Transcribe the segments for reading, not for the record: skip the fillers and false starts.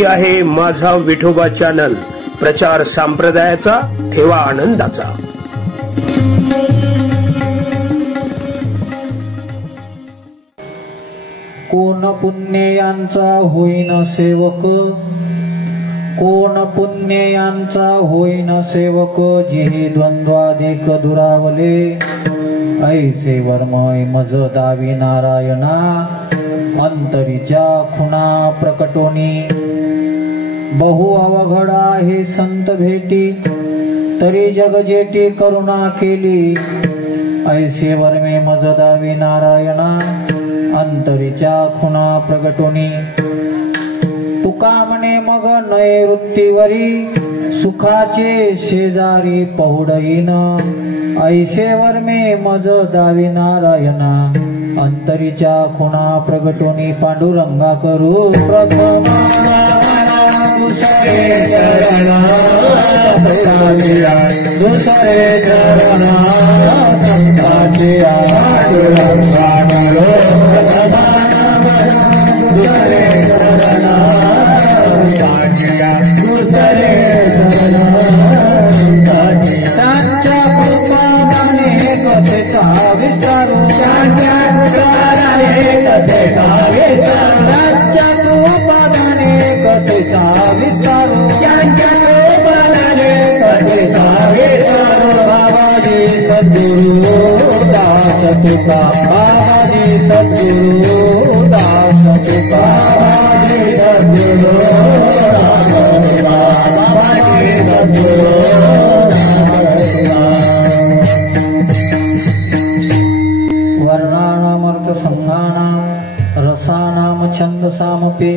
ही आहे माझा विठोबा चॅनल, प्रचार संप्रदायाचा, ठेवा आनंदाचा। कोण पुण्यांचा होईन सेवक, कोण पुण्यांचा होईन सेवक, जिही द्वंद्वाधिक दुरावले, ऐसे वर्मय मज दावी नारायणा, अंतरीच्या खुणा प्रकटोनी। बहु अवघडा हे संत भेटी, तरी जग जेटी करुणा केली, ऐसे वर्मे मज दावी नारायणा, अंतरीच्या खुणा प्रगटोनी। तुका म्हणे मग नैऋत्तीवरी, सुखाचे शेजारी पहुडईन, ऐसे वर्मे मज दावी नारायणा, अंतरीच्या खुणा प्रगटोनी। पांडुरंगा करू प्रथम दुसरे चरण, दुसरे चरण संताचे, पांडुरंगा करू प्रथम दुसरे चरण, दुसरे चरण कथेचा विचारू, कथेचा विचारू, बाबाजी सद्गुरु दास तुका, बाबाजी सद्गुरु दास तुका, बाबाजी सद्गुरु दास तुका, बाबाजी सद्गुरु वर्णानामर्थ संज्ञानां रसानाम छंदसामपि,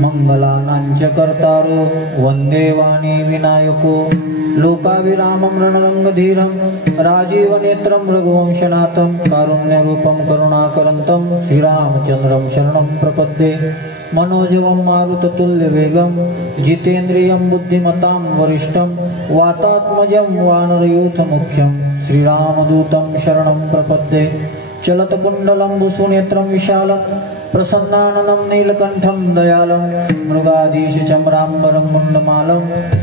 मंगलानांच कर्तारो वंदे वाणी विनायको, लोकाविरामं रणरंगधीरं राजीव नेत्रं रघुवंशनाथं, कारुण्यरूपं करुणाकरन्तं श्रीरामचन्द्रं शरणं प्रपद्ये। मनोजवं मारुततुल्यवेगं, जितेन्द्रियं बुद्धिमतां वरिष्ठं, वातात्मजं वानरयूथमुख्यं, श्रीरामदूतं शरणं प्रपद्ये। चलतकुण्डलं सुनेत्रं विशालं, प्रसन्नाननं नीलकण्ठं दयालं, मृगाधीशचम्राम्बरं मुण्डमालं,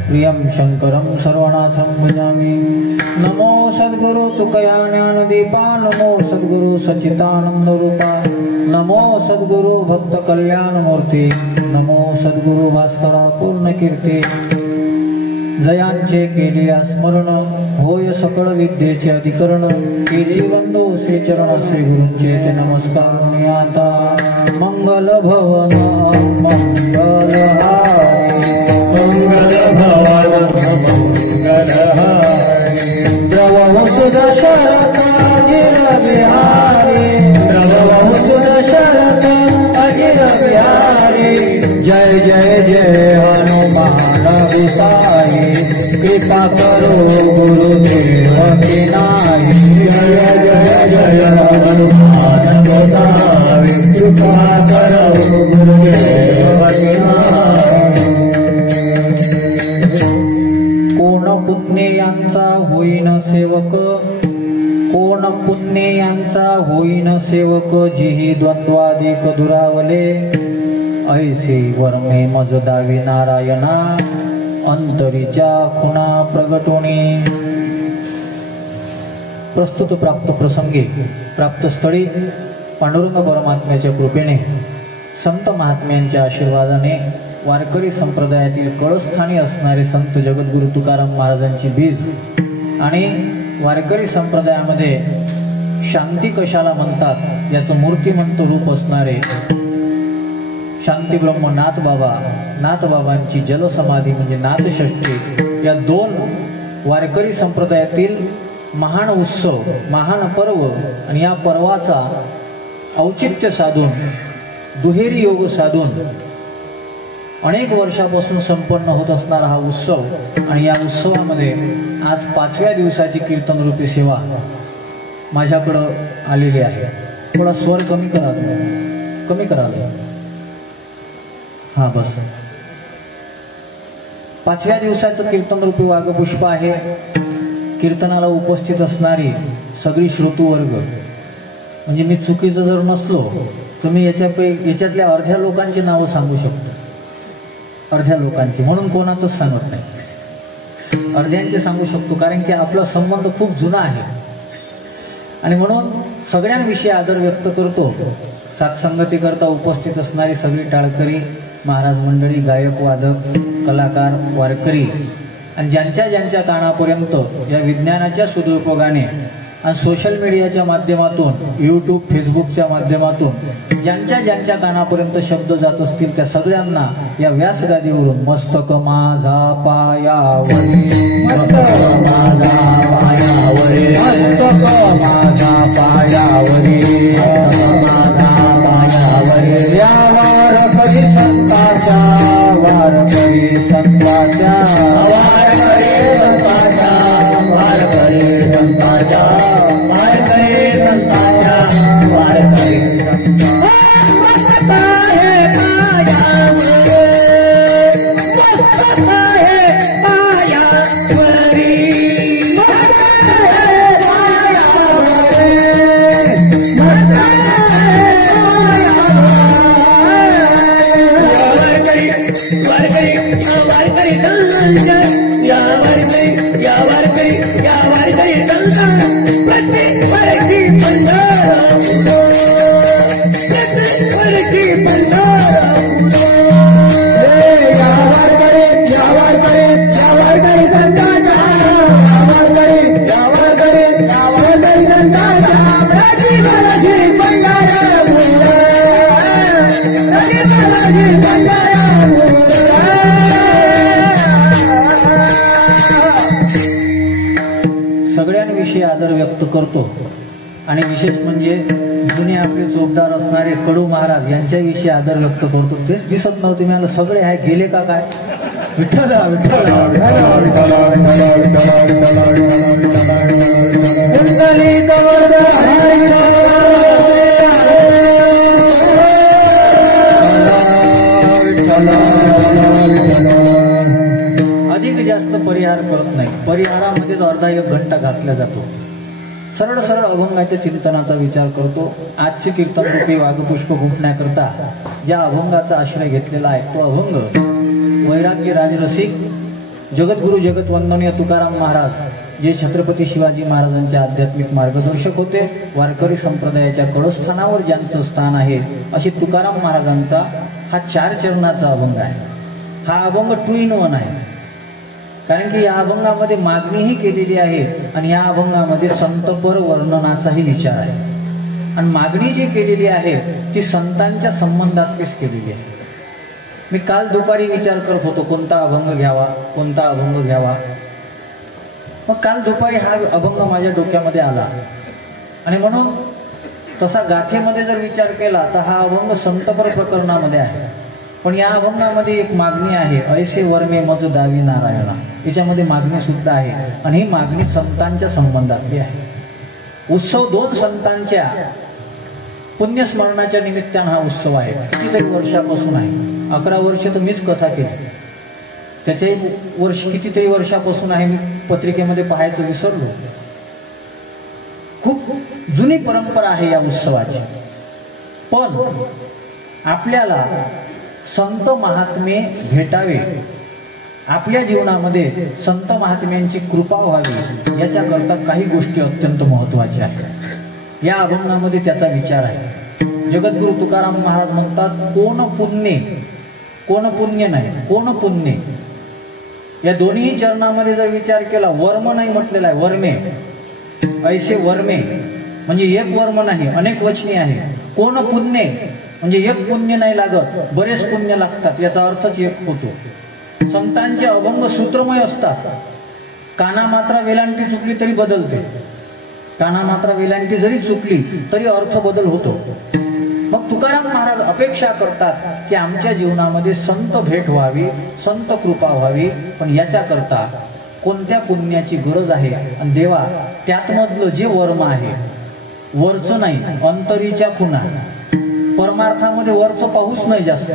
प्रियं शङ्करं सर्वनाथं भजामि। नमो सद्गुरु तुकया ज्ञानदीपा, नमो सद्गुरु सच्चिदानन्दरूपा, नमो सद्गुरु भक्तकल्याणमूर्ती, नमो सद्गुरु भास्करा पूर्णकीर्ती। जयांचे केलिया स्मरण, होय सकळ विद्येचे अधिकरण, केली वंदो श्री चरण श्री गुरूंचे ते नमस्कार आता। मंगल भवन मंगलहारी, मंगल भवन मंगलहारी, प्रभु दशरथ अजिर बिहारी, प्रभु दशरथ अजिर बिहारी, जय जय जय हनुमान विसाई, कृपा करो गुरुदेव की नाई, जय जय जय हनुमान गोसाई, कृपा करो गुरुदेव की नाई। कोण पुण्यांचा होईन सेवक, कोण पुण्यांचा होईन सेवक, जिही द्वंद्वाधिक दुरावले, ऐसे वर्मे मज दावी नारायणा, अंतरीच्या खुणा प्रगटोनी। प्रस्तुत प्राप्त प्रसंगी प्राप्त स्थळी पांडुरंग परमात्म्याच्या कृपेने, संत महात्म्यांच्या आशीर्वादाने, वारकरी संप्रदायातील कळस्थानी असणारे संत जगद्गुरु तुकाराम महाराजांची बीज आणि वारकरी संप्रदायामध्ये शांती कशाला म्हणतात याचं मूर्तिमंत रूप असणारे शांती ब्रह्म नाथबाबांची जलसमाधी म्हणजे नाथषष्ठी, या दोन वारकरी संप्रदायातील महान उत्सव, महान पर्व आणि या पर्वाचा औचित्य साधून, दुहेरी योग साधून अनेक वर्षापासून संपन्न होत असणारा हा उत्सव, आणि या उत्सवामध्ये आज 5व्या दिवसाची कीर्तन रूपी सेवा माझ्याकडं आलेली आहे। थोडा स्वर कमी करा, कमी करा, हा बस। 5व्या दिवसाचं कीर्तन रूपी वाघपुष्प आहे। कीर्तनाला उपस्थित असणारी सगळी श्रोतूवर्ग, म्हणजे मी चुकीचं जर नसलो तर मी याच्यातल्या अर्ध्या लोकांची नावं सांगू शकतो। अर्ध्या लोकांची, म्हणून कोणाचंच सांगत नाही. अर्ध्यांचे सांगू शकतो, कारण की आपला संबंध खूप जुना आहे आणि म्हणून सगळ्यांविषयी आदर व्यक्त करतो. सातसंगती करता उपस्थित असणारी सगळी टाळकरी महाराज मंडळी, गायक, वादक, कलाकार, वारकरी आणि ज्यांच्या कानापर्यंत या विज्ञानाच्या सदुपयोगाने आणि सोशल मीडियाच्या माध्यमातून, यूट्यूब, फेसबुकच्या माध्यमातून ज्यांच्या कानापर्यंत शब्द जात असतील त्या सगळ्यांना या व्यासगादीवरून मस्तक माझा पायावरी, मस्तक माझा पायावरी, मस्तक माझा पायावरी, माझा पायावरी, या वारकरी संतांच्या, वारकरी संतांच्या, वारकरी संतांच्या, वारकरी संतांच्या, वारकरी संतांच्या, वारकरी संतांच्या. सगळ्यांविषयी आदर व्यक्त करतो आणि विशेष म्हणजे जुने आपले चोपदार असणारे कडू महाराज यांच्याविषयी आदर व्यक्त करतो. तेच दिसत नव्हते, मला सगळे आहे, गेले का काय? विठ्ठल विठ्ठल अधिक जास्त परिहार करत नाही. परिहारामध्येच अर्धा एक घंटा घातला जातो. सरळ सरळ अभंगाच्या चिंतनाचा विचार करतो. आजचे कीर्तनरूपी वाघपुष्प फुटण्याकरता ज्या अभंगाचा आश्रय घेतलेला आहे तो अभंग वैराग्य राजरसिक जगद्गुरु जगतवंदनीय तुकाराम महाराज, जे छत्रपती शिवाजी महाराजांचे आध्यात्मिक मार्गदर्शक होते, वारकरी संप्रदायाच्या कडस्थानावर ज्यांचं स्थान आहे, अशी तुकाराम महाराजांचा हा 4 चरणाचा अभंग आहे. हा अभंग 2 in 1 आहे, कारण की या अभंगामध्ये मागणीही केलेली आहे आणि या अभंगामध्ये संतपर वर्णनाचाही विचार आहे. आणि मागणी जी केलेली आहे ती संतांच्या संबंधातलीच केलेली आहे. मी काल दुपारी विचार करत होतो कोणता अभंग घ्यावा, कोणता अभंग घ्यावा. मग काल दुपारी हा अभंग माझ्या डोक्यामध्ये आला आणि म्हणून तसा गाथेमध्ये जर विचार केला तर हा अभंग संतपर प्रकरणामध्ये आहे. पण या अभंगामध्ये एक मागणी आहे, ऐसे वर्मे मज दावी नारायणा. याच्यामध्ये मागणी सुद्धा आहे आणि ही मागणी संतांच्या संबंधातली आहे. उत्सव 2 संतांच्या पुण्यस्मरणाच्या निमित्तानं हा उत्सव आहे. कितीतरी वर्षापासून आहे. 11 वर्ष तर मीच कथा केली, त्याच्याही वर्ष कितीतरी वर्षापासून आहे. मी पत्रिकेमध्ये पाहायचं विसरलो. खूप जुनी परंपरा आहे या उत्सवाची. पण आपल्याला संत महात्मे भेटावे, आपल्या जीवनामध्ये संत महात्म्यांची कृपा व्हावी, याच्याकरता काही गोष्टी अत्यंत महत्वाच्या आहेत. या अभंगामध्ये त्याचा विचार आहे. जगद्गुरु तुकाराम महाराज म्हणतात, कोण पुण्य, कोण पुण्य नाही, कोण पुण्य. या दोन्ही चरणामध्ये जर विचार केला, वर्म नाही म्हटलेला आहे, वर्मे. ऐसे वर्मे म्हणजे एक वर्म नाही, अनेक वचनी आहे. कोण पुण्य म्हणजे एक पुण्य नाही लागत, बरेच पुण्य लागतात, याचा अर्थच एक होतो. संतांचे अभंग सूत्रमय असतात. काना मात्रा वेलांटी चुकली तरी बदलते, काना मात्रा वेलांटी जरी चुकली तरी अर्थ बदल होतो. मग तुकाराम महाराज अपेक्षा करतात की आमच्या जीवनामध्ये संत भेट व्हावी, संत कृपा व्हावी. पण याच्याकरता कोणत्या पुण्याची गरज आहे? आणि देवा त्यातमधलं जे वर्म आहे, वरचं नाही, अंतरीच्या खुणा. परमार्थामध्ये वरचं पाहूच नाही जास्त,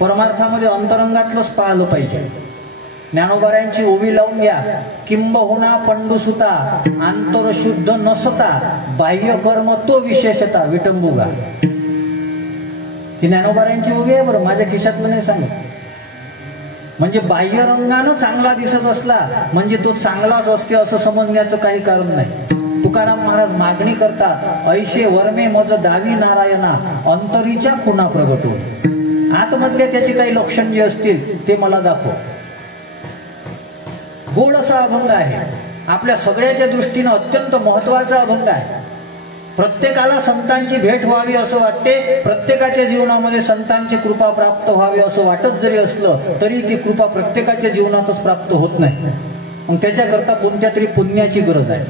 परमार्थामध्ये अंतरंगातलंच पाहिलं पाहिजे. ज्ञानोबाऱ्यांची ओवी लावून घ्या, किंबहुना पंडुसुता आंतर शुद्ध नसता बाह्य कर्म तो विशेषता विटंबुगा. ही ज्ञानोबाऱ्यांची ओवी आहे बरं, माझ्या खिशातलं नाही सांगत. म्हणजे बाह्यरंगानं चांगला दिसत असला म्हणजे तो चांगलाच असते असं समजण्याचं काही कारण नाही. तुकाराम महाराज मागणी करतात, ऐशे वर्मे मज दावी नारायणा अंतरीच्या खुणा प्रगटो. आतमधले त्याची काही लक्षण जे असतील ते मला दाखव. गोड असा अभंग आहे, आपल्या सगळ्याच्या दृष्टीनं अत्यंत महत्वाचा अभंग आहे. प्रत्येकाला संतांची भेट व्हावी असं वाटते, प्रत्येकाच्या जीवनामध्ये संतांची कृपा प्राप्त व्हावी असं वाटत जरी असलं तरी ती कृपा प्रत्येकाच्या जीवनातच प्राप्त होत नाही. मग त्याच्याकरता कोणत्या तरी पुण्याची गरज आहे,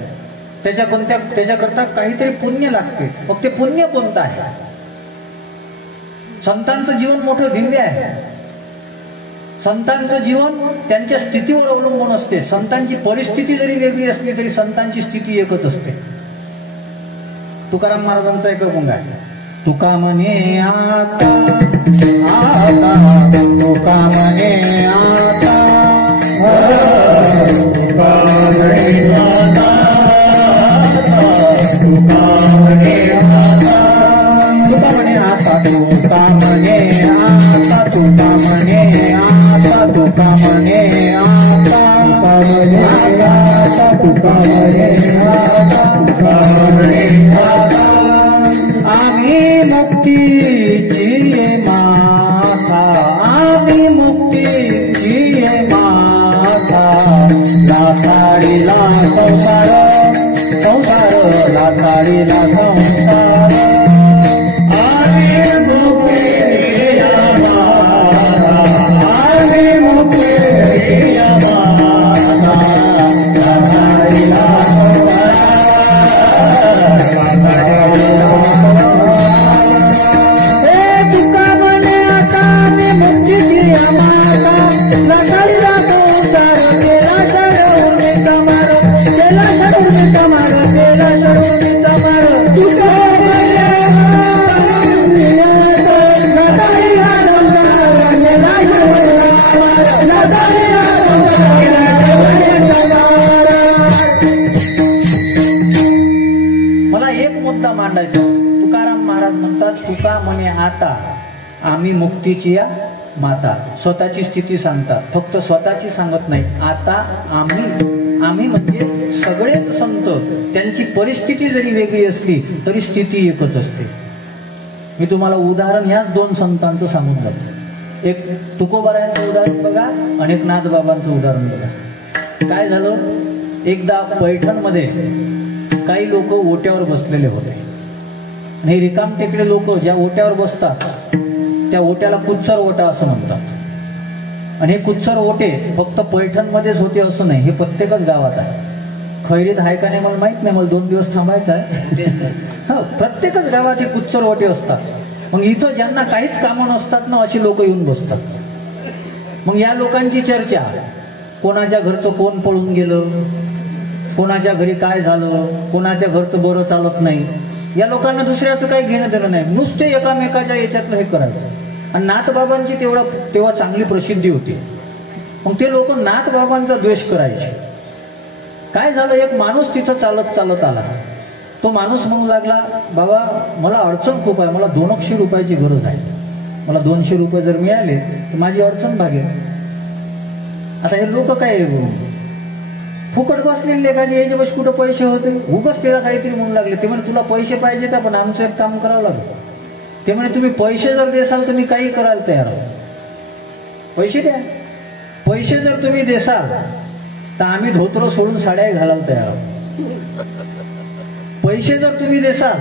त्याच्याकरता काहीतरी पुण्य लागते. मग ते पुण्य कोणतं आहे? संतांचं जीवन मोठं दिव्य आहे. संतांचं जीवन त्यांच्या स्थितीवर अवलंबून असते. संतांची परिस्थिती जरी वेगळी असली तरी संतांची स्थिती एकच असते. तुकाराम महाराजांचा एक अभंग आहे, तुका म्हणे आता तुका म्हणे आता तुका म्हणे आता तुका म्हणे आता तुका म्हणे आता तुका म्हणे आता तुका म्हणे आता तुका म्हणे आता तुका म्हणे आता तुका म्हणे आम्ही मुक्तीची माता आम्ही मुक्तीची माता लाथाडीला संसार संसार लाथाडीला संसार आम्ही मुक्तीची माता आम्ही मुक्तीची माता लाथाडीला मला एक मुद्दा मांडायचा. तुकाराम महाराज म्हणतात, तुका म्हणे आता आम्ही मुक्तीची या माता. स्वतःची स्थिती सांगतात, फक्त स्वतःची सांगत नाही. आता आम्ही म्हणजे सगळेच संत, त्यांची परिस्थिती जरी वेगळी असली तरी स्थिती एकच असते. मी तुम्हाला उदाहरण याच दोन संतांचं सांगून जातो. एक तुकोबारायांचं उदाहरण बघा आणि एक नाथबाबांचं उदाहरण बघा. काय झालं, एकदा पैठणमध्ये काही लोक ओट्यावर बसलेले होते. हे रिकाम टेकडे लोक ज्या ओट्यावर बसतात त्या ओट्याला कुच्चर ओटा असं म्हणतात. आणि हे कुच्चर ओटे फक्त पैठणमध्येच होते असं नाही, हे प्रत्येकच गावात आहे. खैरीत आहे का नाही मला माहित नाही, मला 2 दिवस थांबायचं आहे. प्रत्येकच गावात हे कुच्चर ओटे असतात. मग इथं ज्यांना काहीच कामं नसतात ना अशी लोक येऊन बसतात. मग या लोकांची चर्चा, कोणाच्या घरचं कोण पळून गेलं, कोणाच्या घरी काय झालं, कोणाच्या घरचं बरं चालत नाही, या लोकांना दुसऱ्याचं काही घेणं देणं नाही. नुसते एकामेकाच्या याच्यातलं हे करायचं. आणि नाथबाबांची तेव्हा चांगली प्रसिद्धी होती. मग ते लोक नाथबाबांचा द्वेष करायचे. काय झालं, एक माणूस तिथं चालत चालत आला. तो माणूस म्हणू लागला, बाबा मला अडचण खूप आहे, मला 200 रुपयाची गरज आहे. मला 200 रुपये जर मिळाले तर माझी अडचण भागेल. आता हे लोक काय फुकट बसलेले का, याच्या बस कुठं पैसे होते, उगाच त्याला काहीतरी म्हणू लागले. ते म्हणे तुला पैसे पाहिजे का, पण आमचं एक काम करावं लागेल. ते म्हणे तुम्ही पैसे जर देसाल तर मी काही करायला तयार आहोत. पैसे द्या. पैसे जर तुम्ही देसाल तर आम्ही धोतर सोडून साड्या घालायला तयार आहोत. पैसे जर तुम्ही देसाल,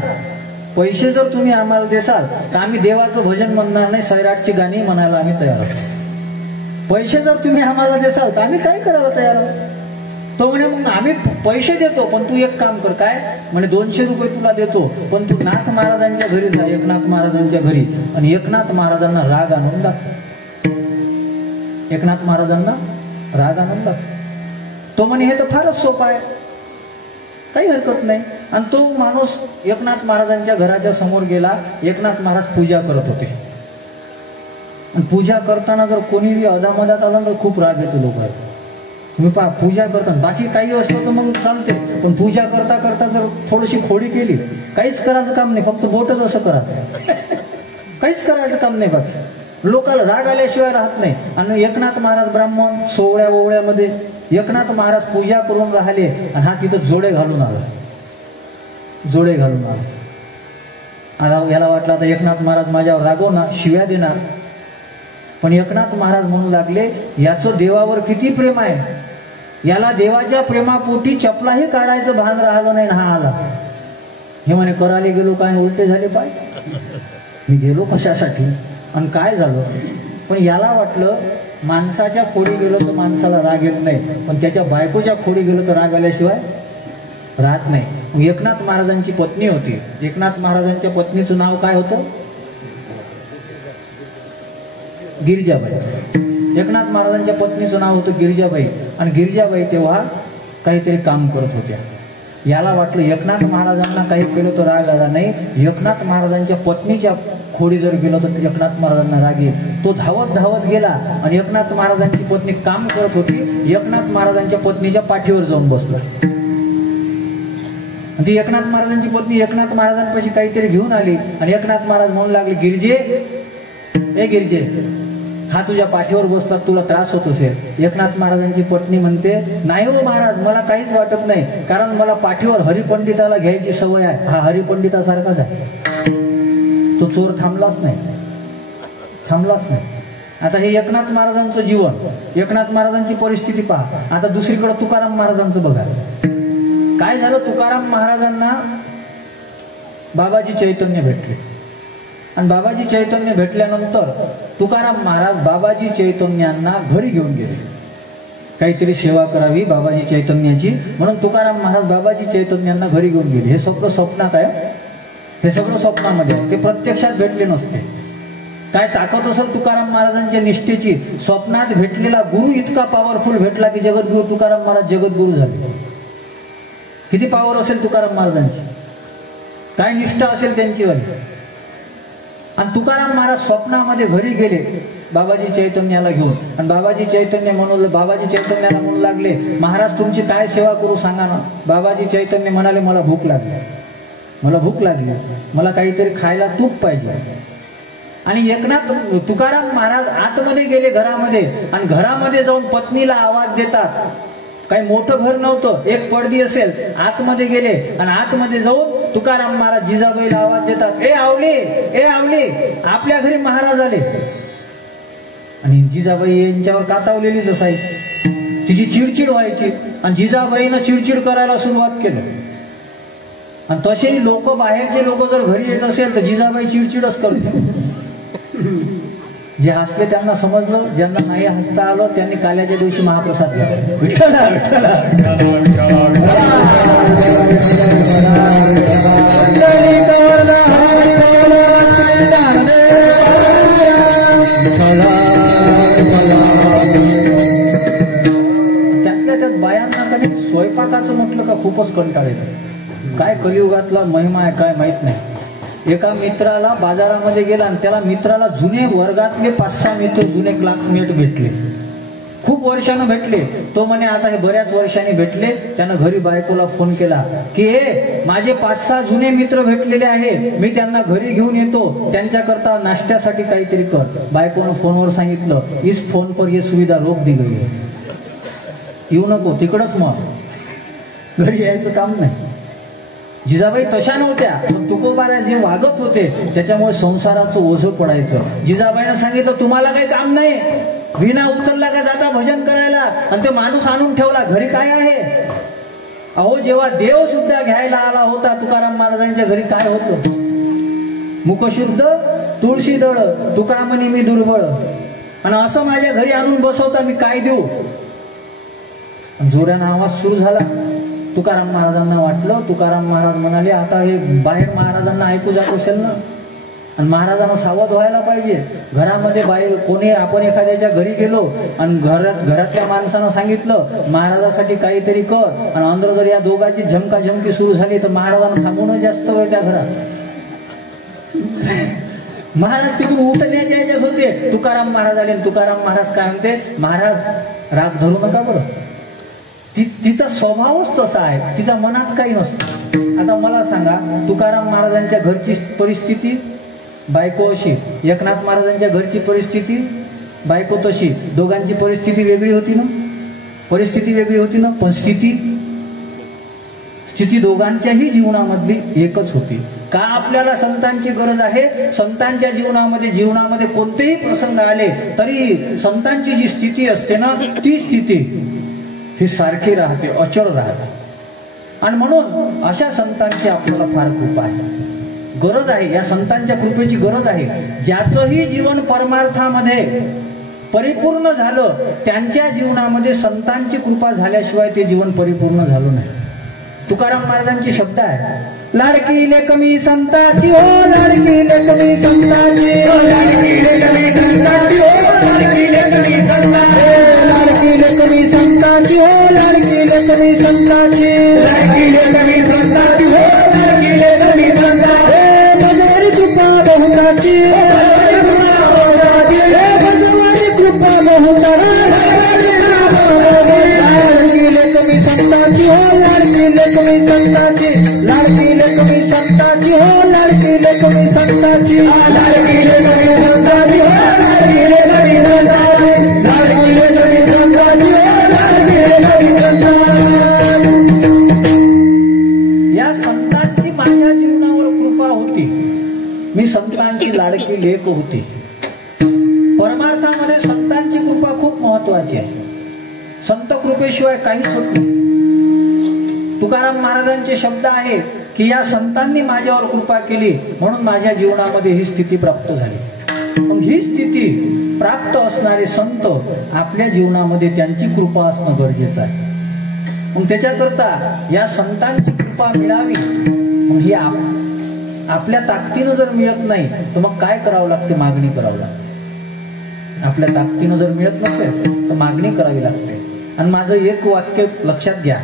पैसे जर तुम्ही आम्हाला देसाल तर आम्ही देवाचं भजन म्हणणार नाही, सैराटची गाणी म्हणायला आम्ही तयार आहोत. पैसे जर तुम्ही आम्हाला देसाल तर आम्ही काय करायला तयार आहोत. तो म्हणे मग आम्ही पैसे देतो, पण तू एक काम कर. काय म्हणे, 200 रुपये तुला देतो, पण तू नाथ महाराजांच्या घरी जा, एकनाथ महाराजांच्या घरी, आणि एकनाथ महाराजांना राग आणून दाखव. एकनाथ महाराजांना राग आणून दाखव. तो म्हणे हे तर फारच सोपं आहे, काही हरकत नाही. आणि तो माणूस एकनाथ महाराजांच्या घराच्या समोर गेला. एकनाथ महाराज पूजा करत होते. आणि पूजा करताना जर कोणी अदामदात आला तर खूप राग येतो लोकांना. तुम्ही पहा, पूजा करताना बाकी काही असलं तर मग चालते, पण पूजा करता करता जर थोडीशी खोडी केली, काहीच करायचं काम नाही, फक्त बोटच असं करायचं, काहीच करायचं काम नाही. बाकी लोकाला राग आल्याशिवाय राहत नाही. आणि एकनाथ महाराज ब्राह्मण सोहळ्या ओवळ्यामध्ये एकनाथ महाराज पूजा करून राहिले आणि हा तिथं जोडे घालून आला. आता याला वाटलं आता एकनाथ महाराज माझ्यावर रागवणार, शिव्या देणार. पण एकनाथ महाराज म्हणू लागले, याचं देवावर किती प्रेम आहे, याला देवाच्या प्रेमापोटी चपलाही काढायचं भान राहिलं नाही. हा आला हे म्हणे, करायला गेलो काय उलटे झाले पाय, मी गेलो कशासाठी आणि काय झालं. पण याला वाटलं माणसाच्या खोडी गेलो तर माणसाला राग येत नाही, पण त्याच्या बायकोच्या खोडी गेलो तर राग आल्याशिवाय राहत नाही. एकनाथ महाराजांची पत्नी होती. एकनाथ महाराजांच्या पत्नीचं नाव काय होतं? गिरिजाबाई. एकनाथ महाराजांच्या पत्नीचं नाव होतं गिरिजाबाई. आणि गिरिजाबाई तेव्हा काहीतरी काम करत होत्या. याला वाटलं एकनाथ महाराजांना काही केलं तर राग आला नाही, एकनाथ महाराजांच्या पत्नीच्या खोडी जर गेलो तर एकनाथ महाराजांना राग येईल. तो धावत धावत गेला आणि एकनाथ महाराजांची पत्नी काम करत होती. एकनाथ महाराजांच्या पत्नीच्या पाठीवर जाऊन बसला. ती एकनाथ महाराजांची पत्नी एकनाथ महाराजांपाशी काहीतरी घेऊन आली आणि एकनाथ महाराज म्हणू लागले, गिरजे, ए गिरजे, हा तुझ्या पाठीवर बसतात, तुला त्रास होत असेल. एकनाथ महाराजांची पत्नी म्हणते, नाही हो महाराज, मला काहीच वाटत नाही, कारण मला पाठीवर हरिपंडिताला घ्यायची सवय आहे. हा हरिपंडितासारखाच आहे. तो चोर थांबलाच नाही. आता हे एकनाथ महाराजांचं जीवन, एकनाथ महाराजांची परिस्थिती पहा. आता दुसरीकडे तुकाराम महाराजांचं बघा. काय झालं, तुकाराम महाराजांना बाबाजी चैतन्य भेटले. आणि बाबाजी चैतन्य भेटल्यानंतर तुकाराम महाराज बाबाजी चैतन्यांना घरी घेऊन गेले. काहीतरी सेवा करावी बाबाजी चैतन्याची म्हणून तुकाराम महाराज बाबाजी चैतन्यांना घरी घेऊन गेले. हे सगळं स्वप्नात आहे, हे सगळं स्वप्नामध्ये आहे, ते प्रत्यक्षात भेटले नसते. काय ताकद असेल तुकाराम महाराजांच्या निष्ठेची. स्वप्नात भेटलेला गुरु इतका पॉवरफुल भेटला की जगद्गुरु तुकाराम महाराज जगद्गुरु झाले. किती पॉवर असेल तुकाराम महाराजांची, काय निष्ठा असेल त्यांची वाली. आणि तुकाराम महाराज स्वप्नामध्ये घरी गेले बाबाजी चैतन्याला घेऊन. आणि बाबाजी चैतन्याला म्हणू लागले, महाराज तुमची काय सेवा करू सांगा ना. बाबाजी चैतन्य म्हणाले, मला भूक लागली, मला काहीतरी खायला तूप पाहिजे. आणि एकनाथ तुकाराम महाराज आतमध्ये गेले घरामध्ये. आणि घरामध्ये जाऊन पत्नीला आवाज देतात. काही मोठं घर नव्हतं, एक पडदी असेल. आतमध्ये गेले आणि आतमध्ये जाऊन तुकाराम महाराज जिजाबाईला आवाज देतात, ए आवली, आपल्या घरी महाराज आले. आणि जिजाबाई यांच्यावर कातावलेलीच असायची, तिची चिडचिड व्हायची. आणि जिजाबाईनं चिडचिड करायला सुरुवात केलं. आणि तसेही लोक, बाहेरचे लोक जर घरी येत असेल तर जिजाबाई चिडचिडच करते. जे हसले त्यांना समजलं, ज्यांना नाही हसता आलं त्यांनी काल्याच्या दिवशी महाप्रसाद घ्यावा. विठ्ठल त्यातल्या त्यात बायांना कधी स्वयंपाकाचं म्हटलं का खूपच कंटाळ येतो. काय कलियुगातला महिमा आहे काय माहित नाही. एका मित्राला बाजारामध्ये गेला आणि त्याला मित्राला जुने वर्गातले 5-6 मित्र, जुने क्लासमेट भेटले. खूप वर्षानं भेटले. तो म्हणे आता हे बऱ्याच वर्षांनी भेटले. त्यानं घरी बायकोला फोन केला की हे माझे 5-6 जुने मित्र भेटलेले आहे, मी त्यांना घरी घेऊन येतो, त्यांच्याकरता नाश्त्यासाठी काहीतरी कर. बायकोनं फोनवर सांगितलं, इस फोन पर ये सुविधा रोक दी गई है, येऊ नको तिकडच, मग घरी यायचं काम नाही. जिजाबाई तशा नव्हत्या, पण तुकोबारा जे वागत होते त्याच्यामुळे संसाराचं ओझं पडायचं. जिजाबाईनं सांगितलं, तुम्हाला काही काम नाही, विना उतरला का जाता भजन करायला. आणि ते माणूस आणून ठेवला. घरी काय आहे? अहो, जेव्हा देव सुद्धा घ्यायला आला होता तुकाराम महाराजांच्या घरी काय होतं? मुखशुद्ध तुळशी दळ, तुका म्हणे मी दुर्बळ. आणि असं माझ्या घरी आणून बसवता, मी काय देऊ? जोरानं आवाज सुरू झाला. तुकाराम महाराजांना वाटलं. तुकाराम महाराज म्हणाले, आता हे बाहेर महाराजांना ऐकू जात असेल ना, आणि महाराजांना सावध व्हायला पाहिजे. घरामध्ये बाहेर कोणी, आपण एखाद्याच्या घरी गेलो आणि घरातल्या माणसानं सांगितलं महाराजासाठी काहीतरी कर, आणि अंदर जर या दोघांची झमकाझमकी सुरू झाली तर महाराजांना थांबवणं जास्त वेळ त्या घरात. महाराज तिथून उठण्याच्या याच्यात होते. तुकाराम महाराज आले. तुकाराम महाराज काय म्हणते, महाराज राग धरू नका बरं. तिचा स्वभावच तसा आहे, तिचा मनात काही नसतं. आता मला सांगा, तुकाराम महाराजांच्या घरची परिस्थिती बायको अशी, एकनाथ महाराजांच्या घरची परिस्थिती, बायको तशी, दोघांची परिस्थिती वेगळी होती ना, परिस्थिती वेगळी होती ना, पण स्थिती दोघांच्याही जीवनामधली एकच होती. का आपल्याला संतांची गरज आहे? संतांच्या जीवनामध्ये कोणतेही प्रसंग आले तरी संतांची जी स्थिती असते ना, ती स्थिती ही सारखी राहते, अचळ राहते. आणि म्हणून अशा संतांची आपल्याला फार कृपा आहे, गरज आहे. या संतांच्या कृपेची गरज आहे. ज्याचंही जीवन परमार्थामध्ये परिपूर्ण झालं, त्यांच्या जीवनामध्ये संतांची कृपा झाल्याशिवाय ते जीवन परिपूर्ण झालं नाही. तुकाराम महाराजांचे शब्द आहे, लाडकी लेकमी संताची हो, लाडकी लेकमी संताची, लाडकी लेकमी संताची हो, लाडकी लेकमी संताची, लाडकी लेकमी संताची हो, लाडकी लेकमी संताची, लाडकी लेकमी संताची हो, लाडकी लेकमी संताची, भगवान कृपा बहुताची, भगवान कृपा बहुताची, लाडकी लेकमी संताची हो, लाडकी लेकमी संताची, लाडकी लेकमी संताची हो, लाडकी लेकमी संताची, लाडकी लेकमी संताची हो, लाडकी लेकमी संताची, लाडकी लेकमी संताची हो, लाडकी लेकमी संताची. या संतांची माझ्या जीवनावर कृपा होती. मी संतांची लाडकी लेक होती. परमार्थामध्ये संतांची कृपा खूप महत्वाची आहे. संत कृपेशिवाय काहीच होत नाही. तुकाराम महाराजांचे शब्द आहे की या संतांनी माझ्यावर कृपा केली म्हणून माझ्या जीवनामध्ये ही स्थिती प्राप्त झाली. मग ही स्थिती प्राप्त असणारे संत आपल्या जीवनामध्ये त्यांची कृपा असणं गरजेचं आहे. मग त्याच्याकरता या संतांची कृपा मिळावी. मग ही आपल्या ताकदीनं जर मिळत नाही तर मग काय करावं लागते? मागणी करावी लागते. आपल्या ताकदीनं जर मिळत नसेल तर मागणी करावी लागते. आणि माझं एक वाक्य लक्षात घ्या,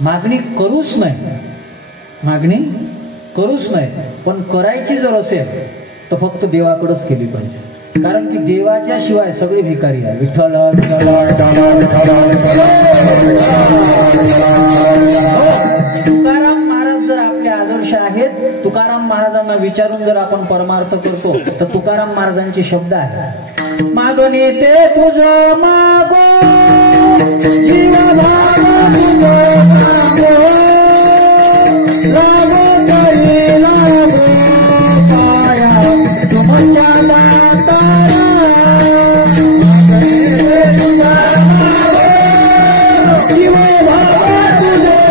मागणी करूच नाही, मागणी करूच नाही, पण करायची जर असेल तर फक्त देवाकडेच केली पाहिजे. कारण की देवाच्या शिवाय सगळे भिकारी आहे. विठ्ठल तुकाराम महाराज जर आपले आदर्श आहेत, तुकाराम महाराजांना विचारून जर आपण परमार्थ करतो तर तुकाराम महाराजांचे शब्द आहेत, मागणे ते तुझं मागो, जीवा भाव तुझं मागो, लागो तरी लागो पाया तुमच्या दातारा, मागणे ते तुझं मागो, जीवा भाव तुझं मागो,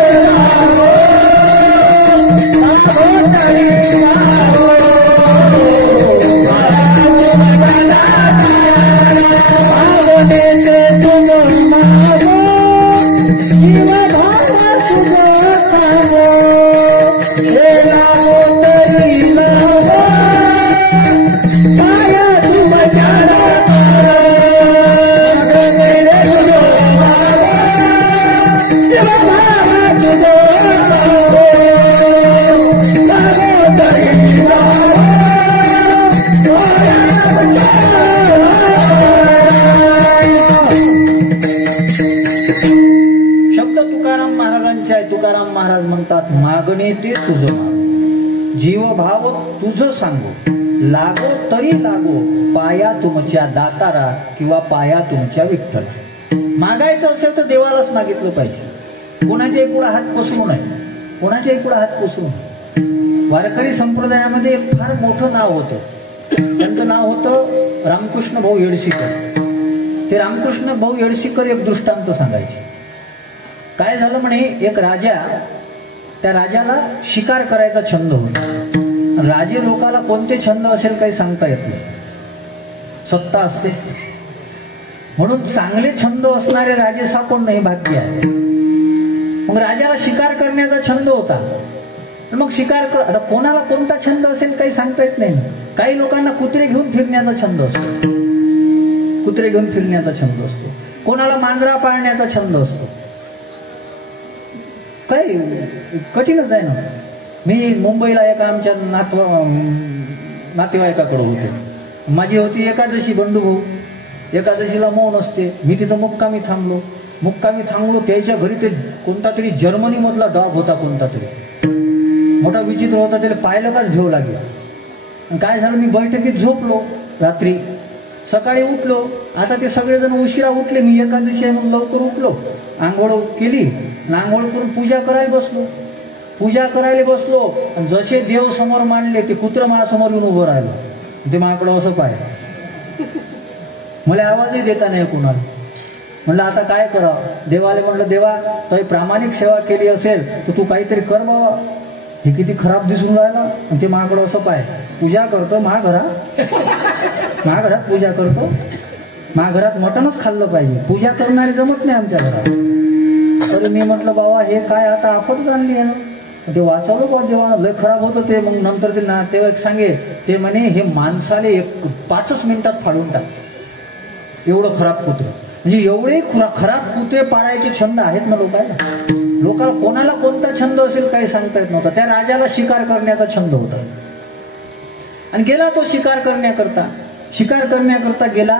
लागो तरी लागो मागणे ते तुझं मागो, जीव भाव तुझं सांगो, लागो तरी लागो पाया तुमच्या दातारा किंवा पाया तुमच्या विठ्ठला. मागायचं असेल तर देवालाच मागितलं पाहिजे. कोणाच्याही पुढे हात पसरू नये, कोणाच्याही पुढे हात पसरू नये. वारकरी संप्रदायामध्ये एक फार मोठं नाव होतं. त्यांचं नाव होतं रामकृष्ण भाऊ येडशीकर. ते रामकृष्ण भाऊ येडशीकर एक दृष्टांत सांगायचे. काय झालं म्हणे, एक राजा, त्या राजाला शिकार करायचा छंद होता. राजे लोकाला कोणते छंद असेल काही सांगता येत नाही, सत्ता असते. म्हणून चांगले छंद असणारे राजे सापडणं हे भाग्य आहे. मग राजाला शिकार करण्याचा छंद होता. मग शिकार आता कोणाला कोणता छंद असेल काही सांगता येत नाही. काही लोकांना कुत्रे घेऊन फिरण्याचा छंद असतो, कुत्रे घेऊन फिरण्याचा छंद असतो. कोणाला मांजरा पाळण्याचा छंद असतो. काही कठीणच आहे ना. मी मुंबईला एका आमच्या नातेवाईकाकडे होते. माझी होती एकादशी, बंडू भाऊ. एकादशीला मौन असते. मी तिथं मुक्कामी थांबलो. त्याच्या घरी ते कोणता तरी जर्मनी मधला डॉग होता, कोणता तरी मोठा विचित्र होता. त्याला पाहिलं काच घेऊ लागला. काय झालं, मी बैठकीत झोपलो रात्री, सकाळी उठलो. आता ते सगळेजण उशिरा उठले, मी एकादशी आहे म्हणून लवकर उठलो, आंघोळ केली, आंघोळ करून पूजा करायला बसलो. आणि जसे देव समोर मांडले ते कुत्र माझ्यासमोर येऊन उभं राहिलं. ते माझ्याकडं असं पाय, मला आवाजही देता नाही कोणाला. म्हणलं आता काय करावं. देवाले म्हणलं, देवा तुही प्रामाणिक सेवा केली असेल तर तू काहीतरी कर बाबा, हे किती खराब दिसून राहिलं. आणि ते माझ्याकडं असं पाय, पूजा करतो माझ्या घरात पूजा करतो, माझ्या घरात मटणच खाल्लं पाहिजे, पूजा करणारे जमत नाही आमच्या घरात. तरी मी म्हटलं बाबा हे काय आता आपत आणली आहे ना. ते वाचवलं बा जेव्हा लय खराब होतं ते. मग नंतर ते तेव्हा एक सांगे, ते म्हणे हे माणसाले 5 मिनिटात फाडून टाक, एवढं खराब कुत्र. म्हणजे एवढे खराब कुत्रे पाळायचे छंद आहेत ना लोकांना कोणाला कोणता छंद असेल काही सांगता येत नव्हता. त्या राजाला शिकार करण्याचा छंद होता आणि गेला तो शिकार करण्याकरता गेला.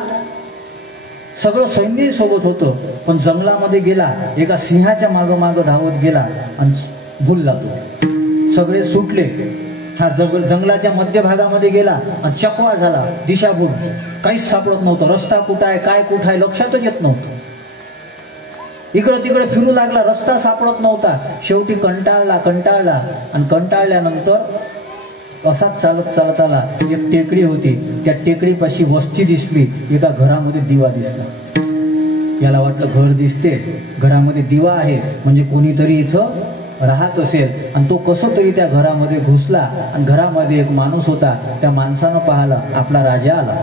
सगळं सैन्य सोबत होतं, पण जंगलामध्ये गेला, एका सिंहाच्या मागं धावत गेला आणि भूल लागला. सगळे सुटले. हा जंगलाच्या मध्यभागामध्ये गेला आणि चकवा झाला, दिशाभूल, काहीच सापडत नव्हतं. रस्ता कुठं आहे काय कुठं आहे लक्षातच येत नव्हतं. इकडं तिकडे फिरू लागला, रस्ता सापडत नव्हता. शेवटी कंटाळला आणि कंटाळल्यानंतर असाच चालत आला. एक टेकडी होती, त्या टेकडीपाशी वस्ती दिसली. एका घरामध्ये दिवा दिसला. याला वाटलं घर दिसते, घरामध्ये दिवा आहे म्हणजे कोणीतरी इथं राहत असेल. आणि तो कसं तरी त्या घरामध्ये घुसला आणि घरामध्ये एक माणूस होता. त्या माणसानं पाहिलं, आपला राजा आला.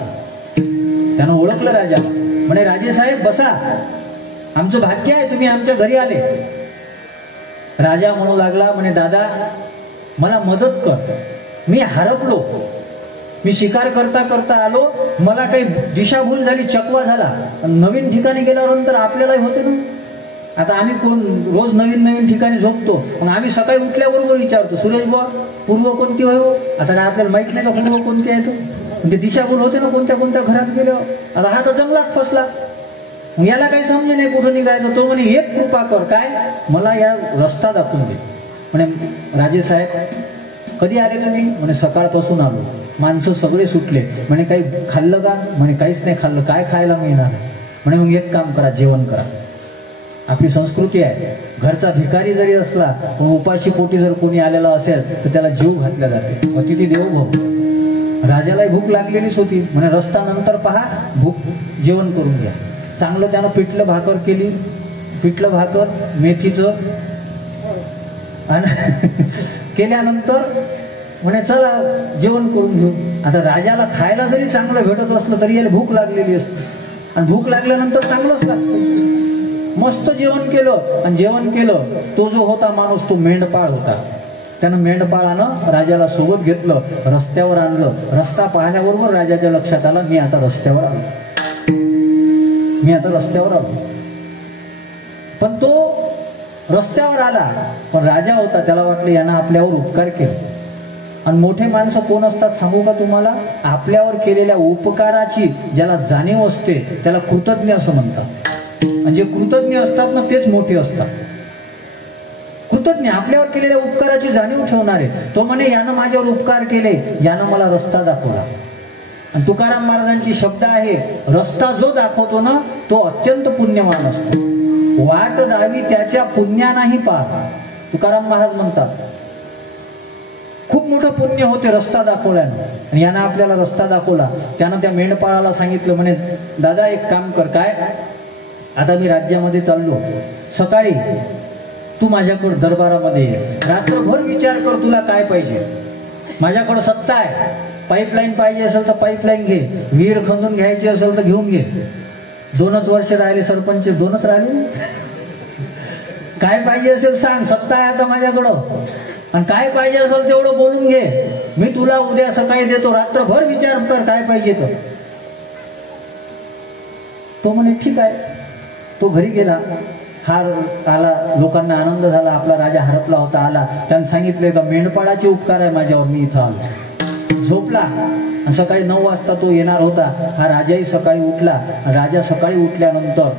त्यानं ओळखलं राजा. म्हणे, राजे साहेब बसा, आमचं भाग्य आहे तुम्ही आमच्या घरी आले. राजा म्हणू लागला, म्हणे दादा मला मदत कर, मी हरपलो, मी शिकार करता आलो, मला काही दिशाभूल झाली, चकवा झाला. नवीन ठिकाणी गेल्यानंतर आपल्यालाही होते ना. आता आम्ही रोज नवीन ठिकाणी झोपतो, मग आम्ही सकाळी उठल्याबरोबर विचारतो, सुरेश बुवा पूर्व कोणती होय हो. आता आपल्याला माहित नाही का पूर्व कोणती आहे तो. ते दिशाभूल होते ना कोणत्या घरात गेलो. आता हा तर जंगलात फसला, याला काही समजे नाही कुठं निघायचं. तो म्हणे, एक कृपा कर, काय मला या रस्ता दाखवून दे. म्हणे, राजे साहेब कधी आले तुम्ही. म्हणे, सकाळपासून आलो. माणसं सगळे सुटले. म्हणे, काही खाल्लं का. म्हणे, काहीच नाही खाल्लं. काय खायला मिळणार. म्हणे, मग एक काम करा, जेवण करा. आपली संस्कृती आहे, घरचा भिकारी जरी असला पण उपाशी पोटी जर कोणी आलेला असेल तर त्याला जीव घातला जाते, अतिथी देवो भव. राजालाही भूक लागलेलीच होती. म्हणे, रस्ता नंतर पहा, जेवण करून घ्या. चांगलं त्यानं पिठलं भाकर केली, पिठलं भाकर मेथीचं केल्यानंतर म्हणे, चला जेवण करून घेऊ. आता राजाला खायला जरी चांगलं भेटत असलं तरी याला भूक लागलेली असते, आणि भूक लागल्यानंतर चांगलंच लागतं. मस्त जेवण केलं, आणि जेवण केलं तो जो होता माणूस तो मेंढपाळ होता. त्यानं मेंढपाळानं राजाला सोबत घेतलं, रस्त्यावर आणलं. रस्ता पाहण्याबरोबर राजाच्या लक्षात आलं, मी आता रस्त्यावर आलो. पण तो रस्त्यावर आला, पण राजा होता, त्याला वाटलं यानं आपल्यावर उपकार केले. आणि मोठे माणसं कोण असतात सांगू का तुम्हाला. आपल्यावर केलेल्या उपकाराची ज्याला जाणीव असते त्याला कृतज्ञ असं म्हणतात. म्हणजे कृतज्ञ असतात ना तेच मोठे असतात. कृतज्ञ आपल्यावर केलेल्या उपकाराची जाणीव ठेवणारे. तो म्हणे, यानं माझ्यावर उपकार केले, यानं मला रस्ता दाखवला. आणि तुकाराम महाराजांची शब्द आहे, रस्ता जो दाखवतो ना तो अत्यंत पुण्यवान असतो. वाट दावी त्याच्या पुण्यानाही पार, तुकाराम महाराज म्हणतात. खूप मोठं पुण्य होते रस्ता दाखवल्यानं. आणि यानं आपल्याला रस्ता दाखवला. त्यानं त्या मेंढपाळाला सांगितलं, म्हणे, दादा एक काम कर, काय आता मी राज्यामध्ये चाललो, सकाळी तू माझ्याकडे दरबारामध्ये ये, रात्रभर विचार कर तुला काय पाहिजे. माझ्याकडे सत्ता आहे, पाईपलाईन पाहिजे असेल तर पाईपलाईन घे, विहीर खंदून घ्यायची असेल तर घेऊन घे. 2च वर्ष राहिले सरपंच, 2च राहिले. काय पाहिजे असेल सांग, सत्ता आहे आता माझ्याकडं, आणि काय पाहिजे असेल तेवढं बोलून घे, मी तुला उद्या सकाळी देतो. रात्रभर विचार कर काय पाहिजे तर. तो म्हणे, ठीक आहे. तो घरी गेला, हार आला, लोकांना आनंद झाला, आपला राजा हरपला होता आला. त्यानं सांगितले का मेंढपाळाचे उपकार आहे माझ्यावर, मी इथं आलो. झोपला, आणि सकाळी 9 वाजता तो येणार होता. हा राजाही सकाळी उठला. राजा सकाळी उठल्यानंतर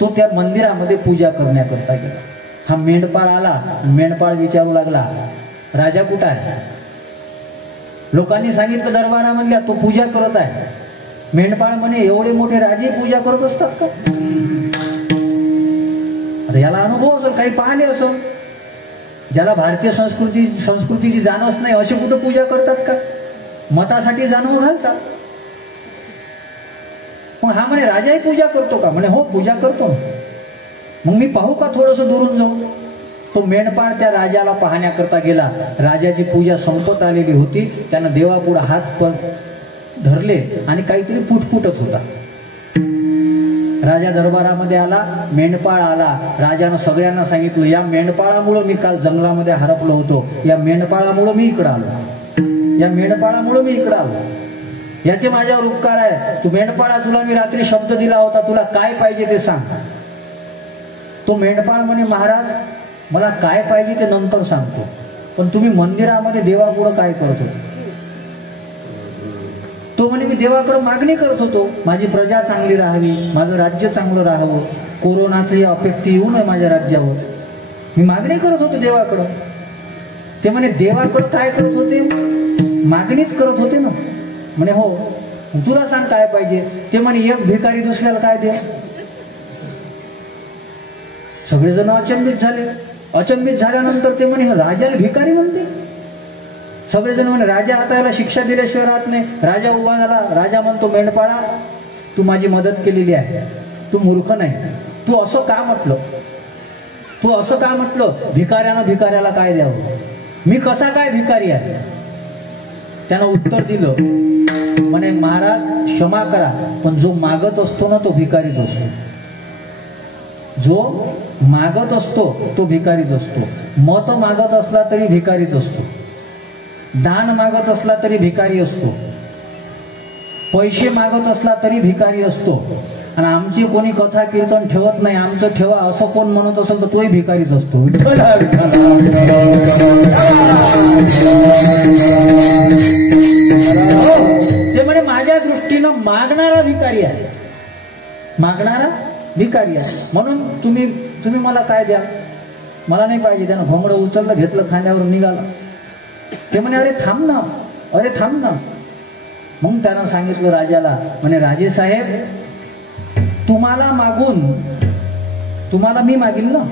तो त्या मंदिरामध्ये पूजा करण्याकरता गेला. हा मेंढपाळ आला, मेंढपाळ विचारू लागला, राजा कुठं आहे. लोकांनी सांगितलं दरबारामधल्या तो पूजा करत आहे. मेंढपाळ म्हणे एवढे मोठे राजे पूजा करत असतात का? आता याला अनुभव असेल, काही पाहिले असेल. ज्याला भारतीय संस्कृतीची जाणवच नाही असे कुठं पूजा करतात का? मतासाठी जाणव घालतात. मग हा म्हणे राजाही पूजा करतो का? म्हणे हो पूजा करतो. मग मी पाहू का थोडंसं दुरून जाऊन? तो मेंढपाळ त्या राजाला पाहण्याकरता गेला. राजाची पूजा संपत आलेली होती. त्यानं देवापुढे हात धरले आणि काहीतरी पुटपुटत होता. राजा दरबारामध्ये आला, मेंढपाळ आला. राजानं सगळ्यांना सांगितलं या मेंढपाळामुळं मी काल जंगलामध्ये हरपलो होतो, या मेंढपाळामुळं मी इकडं आलो, या मेंढपाळामुळं मी इकडं आलो, याचे माझ्यावर उपकार आहे. तू मेंढपाळा, तुला मी रात्री शब्द दिला होता, तुला काय पाहिजे ते सांग. तो मेंढपाळ म्हणे महाराज मला काय पाहिजे ते नंतर सांगतो, पण तुम्ही मंदिरामध्ये देवापुढं काय करत होते? तो म्हणे मी देवाकडे मागणी करत होतो, माझी प्रजा चांगली राहावी, माझं राज्य चांगलं राहावं, कोरोनाची आपत्ती येऊ नये माझ्या राज्यावर, मी मागणी करत होतो देवाकडं. ते म्हणे देवाकडं काय करत होते? मागणीच करत होते ना. म्हणे हो, तुला सांग काय पाहिजे? ते म्हणे एक भिकारी दुसऱ्याला काय दे? सगळेजण अचंबित झाले. अचंबित झाल्यानंतर ते म्हणे राजाला भिकारी म्हणते. सगळेजण म्हणे राजा आता याला शिक्षा दिल्याशिवाय राहत नाही. राजा उभा झाला. राजा म्हणतो मेंढपाळा तू माझी मदत केलेली आहे, तू मूर्ख नाही, तू असं का म्हटलं? तू असं का म्हटलं? भिकाऱ्याला काय द्यावं? मी कसा काय भिकारी आहे? त्यानं उत्तर दिलं म्हणे महाराज क्षमा करा, पण जो मागत असतो ना तो भिकारीच असतो. जो मागत असतो तो भिकारीच असतो. मत मागत असला तरी भिकारीच असतो. दान मागत असला तरी भिकारी असतो. पैसे मागत असला तरी भिकारी असतो. आणि आमची कोणी कथा कीर्तन ठेवत नाही, आमचं ठेवा असं कोण म्हणत असेल तर तोही भिकारीच असतो. ते म्हणे माझ्या दृष्टीनं मागणारा भिकारी आहे, मागणारा भिकारी आहे. म्हणून तुम्ही मला काय द्या? मला नाही पाहिजे. त्यानं घोंगडं उचललं, घेतलं, खांद्यावर निघाला. ते म्हणे अरे थांब ना, अरे थांब ना. मग त्यानं सांगितलं राजाला, म्हणे राजे साहेब तुम्हाला मागून तुम्हाला मी मागील ना,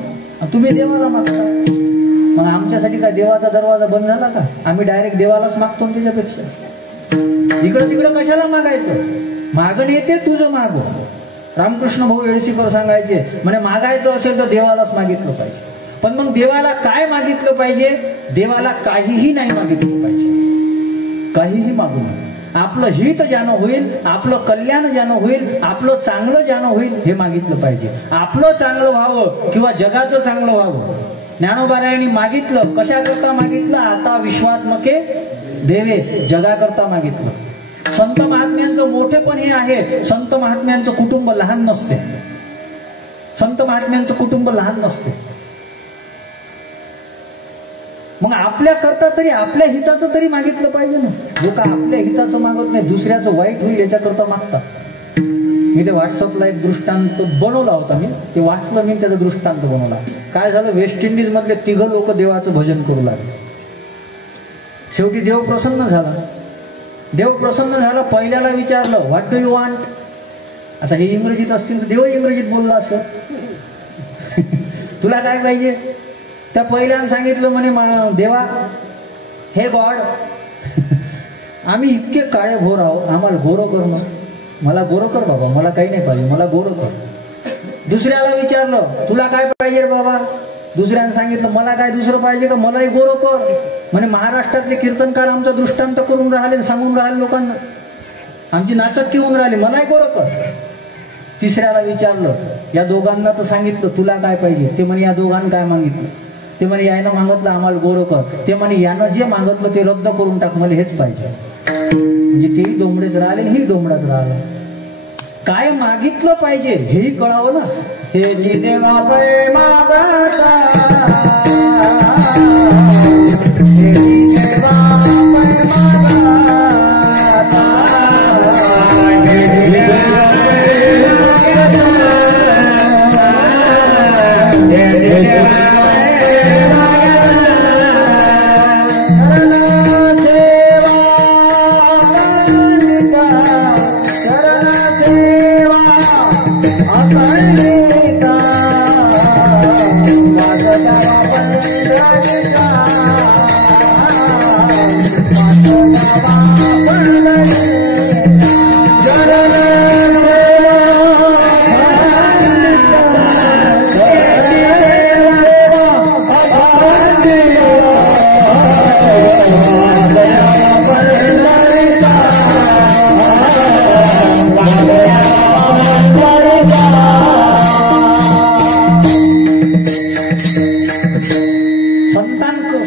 तुम्ही देवाला मागता. मग आमच्यासाठी काय देवाचा दरवाजा बंद झाला का? आम्ही डायरेक्ट देवालाच मागतो. त्याच्यापेक्षा इकडं तिकडं कशाला मागायचं? मागण येते तुझं माग. रामकृष्ण भाऊ येळशीकर सांगायचे, म्हणे मागायचं असेल तर देवालाच मागितलं पाहिजे. पण मग देवाला काय मागितलं पाहिजे? देवाला काहीही नाही मागितलं पाहिजे. काहीही मागू नये. आपलं हित ज्यानं होईल, आपलं कल्याण ज्यानं होईल, आपलं चांगलं ज्यानं होईल हे मागितलं पाहिजे. आपलं चांगलं व्हावं किंवा जगाचं चांगलं व्हावं. ज्ञानोबारायांनी मागितलं, कशाकरता मागितलं? आता विश्वात्मके देवे, जगाकरता मागितलं. संत महात्म्यांचं मोठेपण हे आहे, संत महात्म्यांचं कुटुंब लहान नसते. संत महात्म्यांचं कुटुंब लहान नसते. मग आपल्या करता तरी आपल्या हिताचं तरी मागितलं पाहिजे ना. लोक आपल्या हिताचं मागत नाही, दुसऱ्याचं वाईट होईल याच्याकरता मागतात. मी ते व्हॉट्सअपला एक दृष्टांत बनवला होता, मी ते वाचलं, मी त्याचा दृष्टांत बनवला. काय झालं, वेस्ट इंडिज मधले 3 लोक देवाचं भजन करू लागले. शेवटी देव प्रसन्न झाला. देव प्रसन्न झाला. पहिल्याला विचारलं व्हॉट डू यू वॉन्ट. आता हे इंग्रजीत असतील तर देव इंग्रजीत बोलला असं तुला काय पाहिजे? त्या पहिल्यानं सांगितलं म्हणे देवा, हे गॉड आम्ही इतके काळे भोर आहोत, आम्हाला गोरं कर ना, मला गोरं कर बाबा, मला काही नाही पाहिजे, मला गोरं कर. दुसऱ्याला विचारलं तुला काय पाहिजे रे बाबा? दुसऱ्यानं सांगितलं मला काय दुसरं पाहिजे का, मलाही गोरं कर. म्हणे महाराष्ट्रातले कीर्तनकार आमचा दृष्टांत करून राहिले, सांगून राहिले लोकांना, आमची नाचक्की होऊन राहिली, मलाही गोरं कर. तिसऱ्याला विचारलं, या दोघांना तर सांगितलं तुला काय पाहिजे. ते म्हणे या दोघांना काय मागितलं? ते म्हणे यानं मागितलं आम्हाला गोरं कर. ते म्हणे यानं जे मागितलं ते रद्द करून टाक, मला हेच पाहिजे. म्हणजे तेही डोंबडेच राहिले, ही डोंबडाच राहिलं. काय मागितलं पाहिजे हेही कळावं ना. हे जी देवा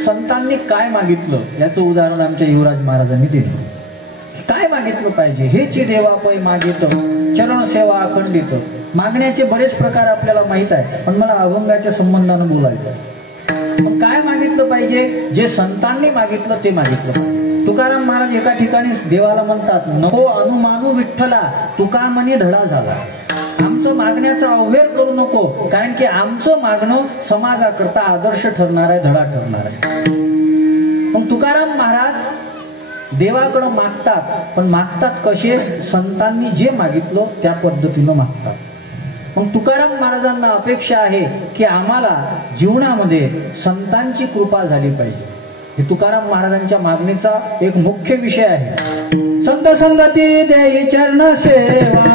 संतांनी काय मागितलं याचं उदाहरण आमच्या युवराज महाराजांनी दिलं. काय मागितलं पाहिजे हेची देवापै मागित चरण सेवा अखंडित. मागण्याचे बरेच प्रकार आपल्याला माहित आहे, पण मला अभंगाच्या संबंधानं बोलायचं. मग काय मागितलं पाहिजे? जे संतांनी मागितलं ते मागितलं. तुकाराम महाराज एका ठिकाणी देवाला म्हणतात, नको अनुमानू विठ्ठला तुका म्हणे धडा झाला. आमचं मागण्याचा अवहेर करू नको, कारण की आमचं मागणं समाजाकरता आदर्श ठरणार आहे, धडा ठरणार आहे. मग तुकाराम महाराज देवाकडं मागतात, पण मागतात कसे? संतांनी जे मागितलं त्या पद्धतीनं मागतात. मग तुकाराम महाराजांना अपेक्षा आहे की आम्हाला जीवनामध्ये संतांची कृपा झाली पाहिजे. हे तुकाराम महाराजांच्या मागणीचा एक मुख्य विषय आहे. संत संगती देई चरण सेवा,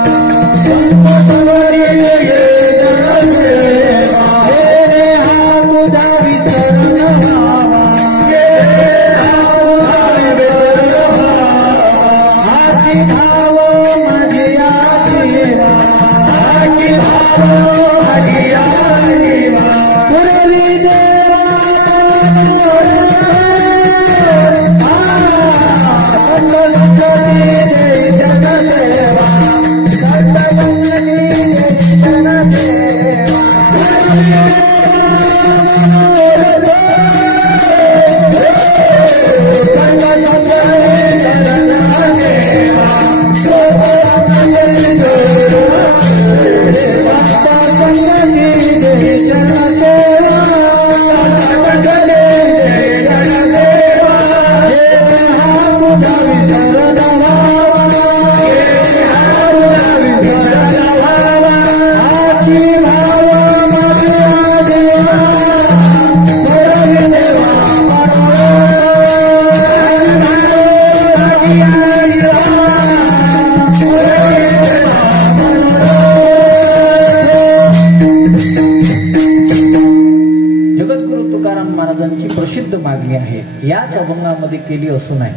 प्रसिद्ध मागणी आहे. याच अभंगामध्ये केली असू नाही.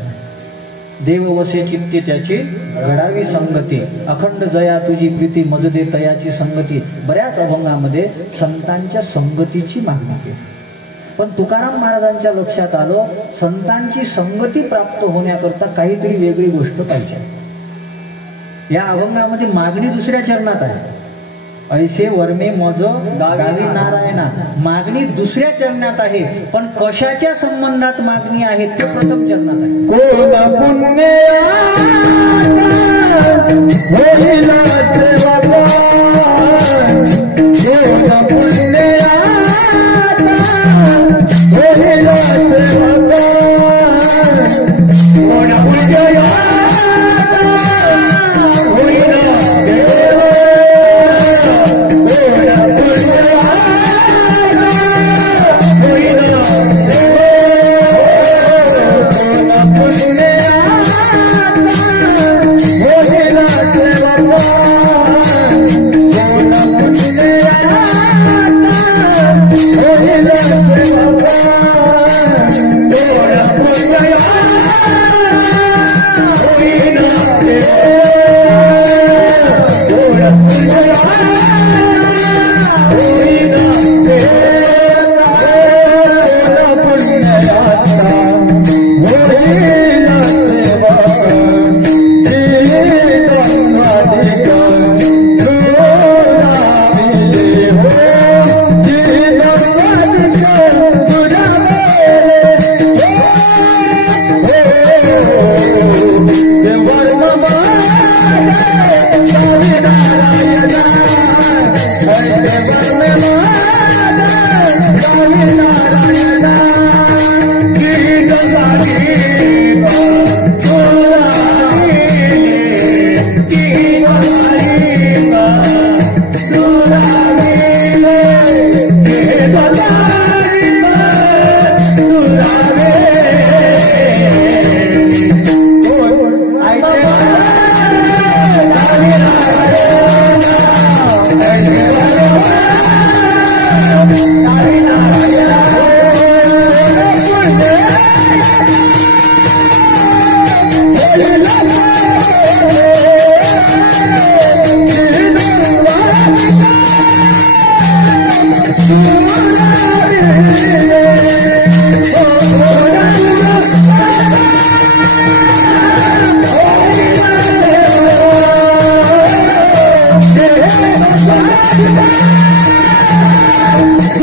देव वसे चित्ते त्याची घडावी संगती, अखंड जया तुझी प्रीती मजदे तयाची संगती. बऱ्याच अभंगामध्ये संतांच्या संगतीची मागणी केली. पण तुकाराम महाराजांच्या लक्षात आलं, संतांची संगती प्राप्त होण्याकरता काहीतरी वेगळी गोष्ट पाहिजे. या अभंगामध्ये मागणी दुसऱ्या चरणात आहे. ऐसे वर्मे मज गावी नारायणा, मागणी दुसऱ्या चरणात आहे. पण कशाच्या संबंधात मागणी आहे ते प्रथम चरणात आहे.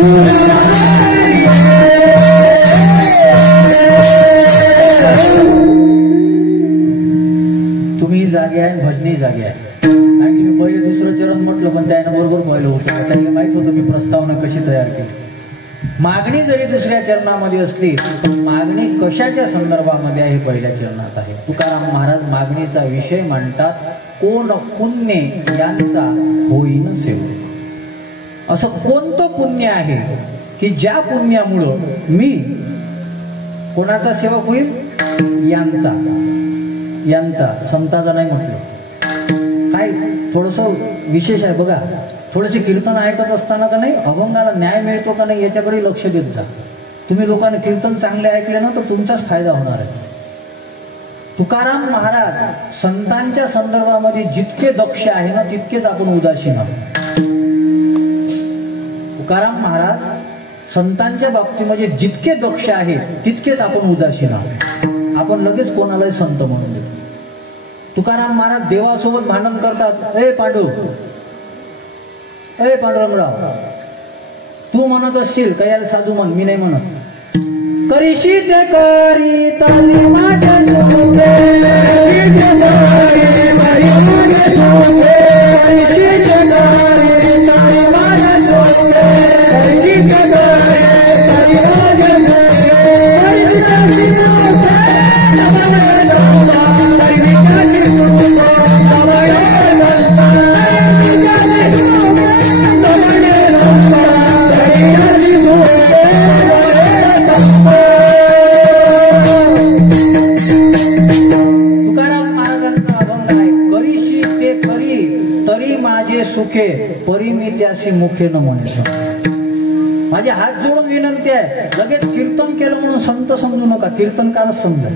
तुम्ही जागे आहे, भजनी जागे आहे. कारण की मी पहिले दुसरं चरण म्हटलं, पण त्यानं बरोबर पहिलं होतं. त्याला माहित होतं मी प्रस्तावना कशी तयार केली. मागणी जरी दुसऱ्या चरणामध्ये असली, पण मागणी कशाच्या संदर्भामध्ये आहे, पहिल्या चरणात आहे. तुकाराम महाराज मागणीचा विषय मांडतात, कोण पुण्य यांचा होईन सेवक. असं कोणतं पुण्य आहे की ज्या पुण्यामुळं मी कोणाचा सेवक होईल? यांचा. यांचा, संताचा नाही म्हटलं. काय थोडस विशेष आहे बघा. थोडेसे कीर्तन ऐकत असताना का नाही अभंगाला न्याय मिळतो का नाही याच्याकडे लक्ष देत जा. तुम्ही लोकांनी कीर्तन चांगले ऐकले ना तर तुमचाच फायदा होणार आहे. तुकाराम महाराज संतांच्या संदर्भामध्ये जितके दक्ष आहे ना तितकेच आपण उदासीन आहोत. तुकाराम महाराज संतांच्या बाबतीमध्ये जितके दक्ष आहे तितकेच आपण उदासीन आहोत. आपण लगेच कोणालाही संत म्हणून देतो. तुकाराम महाराज देवासोबत भांडण करतात. ए पांडू, ए पांडुरंगराव, तू म्हणत असशील का याला साधू म्हण, मी नाही म्हणत. करीशी ते करी ताली माझ्या सुखे परी मी त्याशी मुखे न म्हणायचं. माझे हात जोडून विनंती आहे, लगेच कीर्तन केलं म्हणून संत समजू नका. कीर्तनकारच समजा,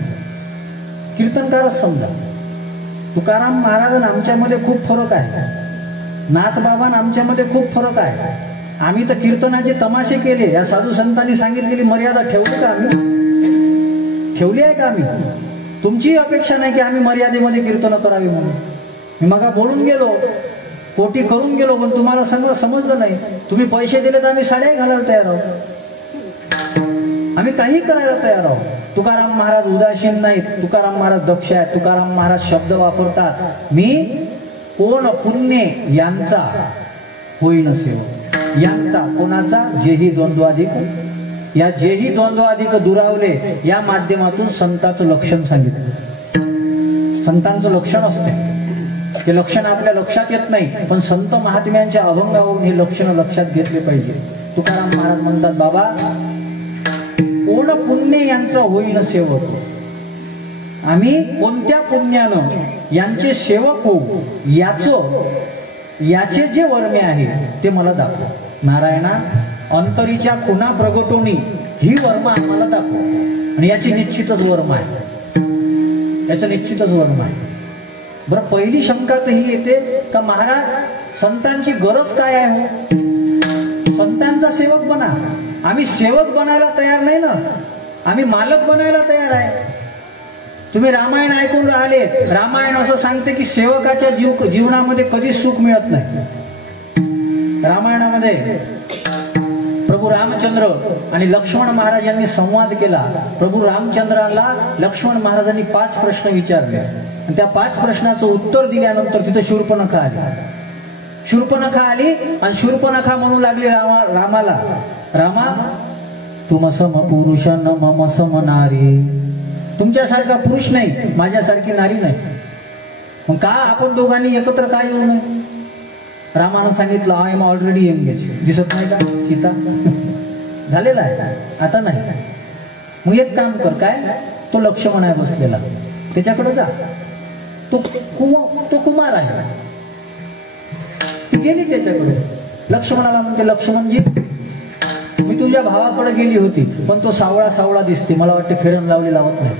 कीर्तनकारच समजा. तुकाराम महाराज आमच्यामध्ये खूप फरक आहे. नाथबाबा आमच्यामध्ये खूप फरक आहे. आम्ही तर कीर्तनाचे तमाशे केले. या साधू संतांनी सांगितलेली मर्यादा ठेवली का आम्ही? ठेवली आहे का आम्ही? तुमची अपेक्षा नाही की आम्ही मर्यादेमध्ये कीर्तन करावी म्हणून. मी मग बोलून गेलो, पोटी करून गेलो, पण तुम्हाला समजलं नाही. तुम्ही पैसे दिले तर आम्ही साड्याही घालायला तयार आहोत. आम्ही काही करायला तयार आहोत. तुकाराम महाराज उदासीन नाहीत. तुकाराम महाराज दक्ष आहेत. तुकाराम महाराज शब्द वापरतात, मी कोण पुण्य यांचा होईन सेवक. यांचा कोणाचा? जेही द्वंद्वाधिक. या जेही द्वंद्वाधिक दुरावले या माध्यमातून संतांचं लक्षण सांगितलं. संतांचं लक्षण असते, हे लक्षण आपल्या लक्षात येत नाही, पण संत महात्म्यांच्या अभंगावरून हे लक्षण लक्षात घेतले पाहिजे. तुकाराम महाराज म्हणतात, बाबा कोण पुण्य यांचं होईन सेवक. आम्ही कोणत्या पुण्यानं यांचे सेवक होऊ याचे जे वर्मे आहे ते मला दाखव. नारायणा, अंतरीच्या खुणा प्रगटोनी ही वर्म आम्हाला दाखव. आणि याची निश्चितच वर्म आहे, याचं निश्चितच वर्म आहे. बरं, पहिली शंका तर ही येते का महाराज संतांची गरज काय आहे? हो, संतांचा सेवक बना. आम्ही सेवक बनायला तयार नाही ना, आम्ही मालक बनायला तयार आहे. तुम्ही रामायण ऐकून राहिले. रामायण असं सांगते की सेवकाच्या जीवनामध्ये कधीच सुख मिळत नाही. रामायणामध्ये प्रभू रामचंद्र आणि लक्ष्मण महाराज यांनी संवाद केला. प्रभू रामचंद्राला लक्ष्मण महाराजांनी 5 प्रश्न विचारले आणि त्या 5 प्रश्नाचं उत्तर दिल्यानंतर तिथे शूर्पणखा आली. शूर्पणखा आली आणि शूर्पणखा म्हणू लागली रामाला, रामा तुम सम पुरुष न मम सम नारी. तुमच्यासारखा पुरुष नाही, माझ्यासारखी नारी नाही. मग का आपण दोघांनी एकत्र काय येऊ नये? रामानं सांगितलं, आय एम ऑलरेडी एंगेज. दिसत नाही का सीता? झालेला आहे, आता नाही. मग एक काम कर, काय तो लक्ष्मण आहे बसलेला, त्याच्याकडे जा. तो कुमार आहे. ती गेली त्याच्याकडे. लक्ष्मणाला म्हणते, लक्ष्मणजी मी तुझ्या भावाकडे गेली होती, पण तो सावळा सावळा दिसते. मला वाटते फेरन लावली लावत नाही.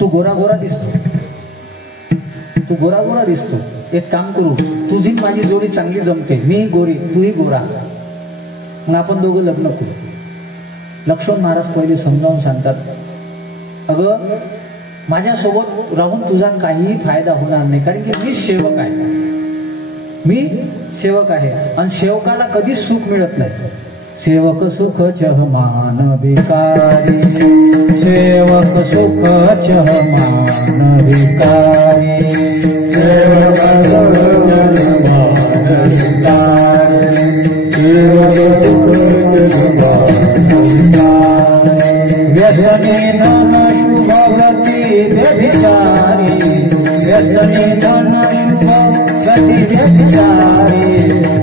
तू गोरा गोरा दिसतो, तू गोरा गोरा दिसतो. एक काम करू, तुझी माझी जोडी चांगली जमते. मी गोरी, तूही गोरा, मग आपण दोघं लग्न करू. लक्ष्मण महाराज पहिले समजावून सांगतात, अगं माझ्यासोबत राहून तुझा काहीही फायदा होणार नाही, कारण की मी सेवक आहे. मी सेवक आहे आणि सेवकाला कधीच सुख मिळत नाही. सेवक सुख चह मान भिकारी, सेवक सुख चह मान भिकारी, सेवक सुख चह मान भिकारी, सेवक सुख व्यसनी धन शुभ गति व्यभिचारी, व्यसनी धन शुभ गति व्यभिचारी,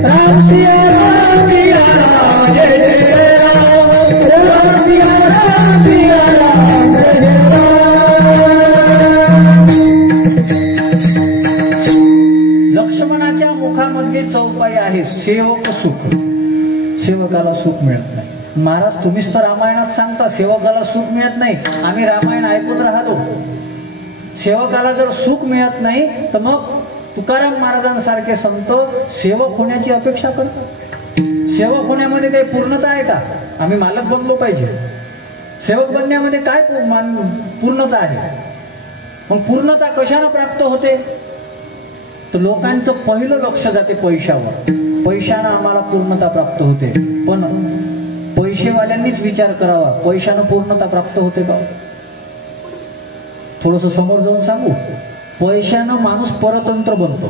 राम सिया राम सिया राम जय जय राम, राम सिया राम सिया राम जय जय राम। लक्ष्मणाच्या मुखामध्ये चौपाई आहे सेवक सुख, सेवकाला सुख मिळत नाही। महाराज तुम्हीच तर रामायणात सांगता सेवकाला सुख मिळत नाही, आम्ही रामायण ऐकून राहतो। सेवकाला जर सुख मिळत नाही तर मग तुकाराम महाराजांसारखे संत सेवक होण्याची अपेक्षा करतात। सेवक होण्यामध्ये काही पूर्णता आहे का? आम्ही मालक बनलो पाहिजे। सेवक बनण्यामध्ये काय पूर्णता आहे? मग पूर्णता कशाने प्राप्त होते? तर लोकांचं पहिलं लक्ष जाते पैशावर, पैशानं आम्हाला पूर्णता प्राप्त होते। पण पैसेवाल्यांनीच विचार करावा, पैशानं पूर्णता प्राप्त होते का? थोडस समोर जाऊन सांगू, पैशानं माणूस परतंत्र बनतो।